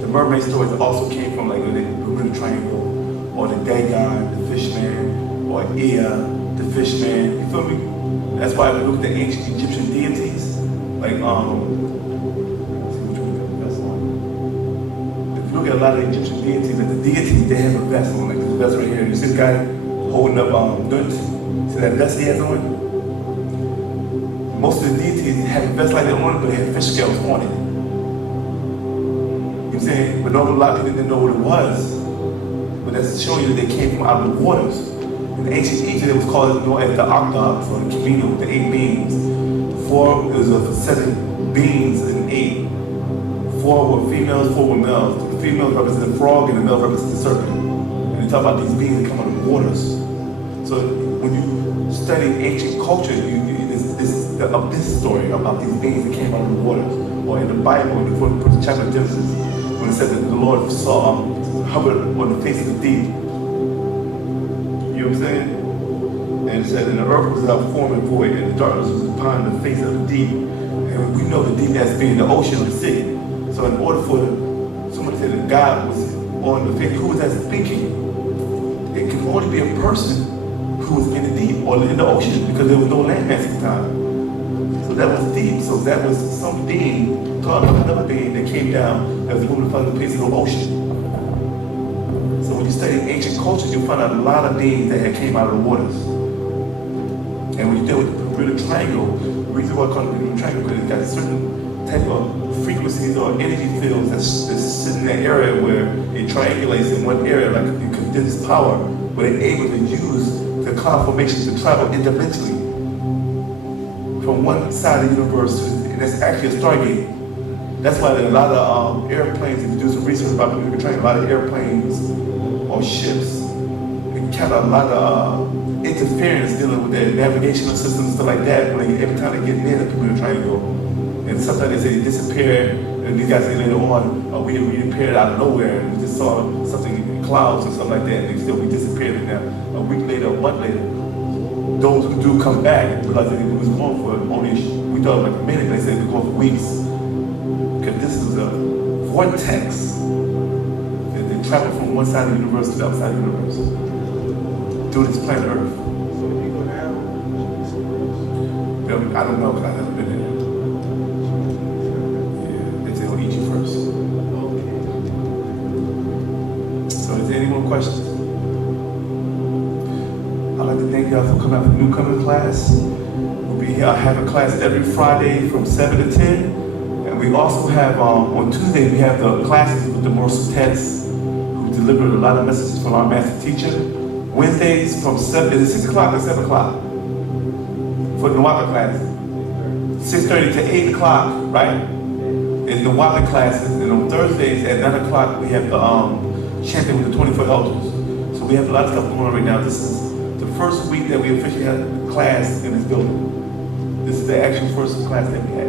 The mermaid stories also came from like the Bermuda Triangle, or the Dagon, the fishman, or Ea, the fishman. You feel me? That's why we look at the ancient Egyptian deities, like let's see which one we got the vessel on. If you look at a lot of the Egyptian deities, like the deities, they have a vessel, like this vessel right here. You see this guy holding up Dunt? See that vest he has on? Most of the deities have a vest like that on it, but they have fish scales on it. You know what I'm saying? But a lot of people didn't know what it was. But that's showing you that they came from out of the waters. In ancient Egypt, it was called as the Octogs, or the Camino, the 8 beings. It was a set of beings in 8. 4 were females, 4 were males. The females represent the frog and the male represents the serpent. And they talk about these beings that come out of the waters. So when you study ancient culture, this story about these beings that came out of the waters. Or in the Bible, in the first chapter of Genesis, when it said that the Lord saw hovered on the face of the deep. You know what I'm saying? And it said, and the earth was without form and void, and the darkness was upon the face of the deep. And we know the deep as being the ocean or the sea. So in order for somebody to say that God was on the face, who was that speaking? It can only be a person who was in the deep or in the ocean because there was no land mass at the time. So So that was deep. So that was some being, taught by another being that came down that was moving from the face of the ocean. So when you study ancient cultures, you find out a lot of beings that had came out of the waters. And when you deal with the Bermuda Triangle, the reason why I call it the Bermuda Triangle because it got certain type of frequencies or energy fields that's sitting in that area where it triangulates in one area like you condense power, but it's able to use the conformations to travel individually from one side of the universe to, and that's actually a stargate. That's why there are a lot of airplanes, if you do some research about Bermuda Triangle, a lot of airplanes or ships encounter a lot of interference dealing with their navigational systems and stuff like that every time they get near the Bermuda Triangle. And sometimes they say they disappear, and these guys say later on, we appeared out of nowhere, and we just saw something in clouds or something like that, and they still we disappeared, and now a week later, a month later, those who do come back realize that it was going for only, we thought like a minute, they said it was going for weeks. Because this is a vortex that they travel from one side of the universe to the other side of the universe through this planet Earth. So when you go down, I don't know because I've never been there. Yeah, they say they'll eat you first. So is there any more questions? I'd like to thank y'all for coming out for the newcomer class. We'll be here, I have a class every Friday from 7 to 10. And we also have, on Tuesday, we have the classes with the Morsel Tets, who delivered a lot of messages from our master teacher. Wednesdays from 7, is it 6 o'clock or 7 o'clock? For the Wu-Nuwaupu class. 6:30 to 8 o'clock, right? In the Wu-Nuwaupu classes. And on Thursdays at 9 o'clock, we have the chanting with the 24 elders. So we have a lot of stuff going on right now. This is the first week that we officially had class in this building. This is the actual first class that we had.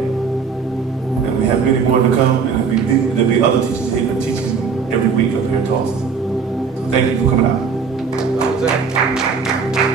And we have many more to come, and there'll be other teachers here teaching every week up here in Tulsa. So thank you for coming out. Exactly.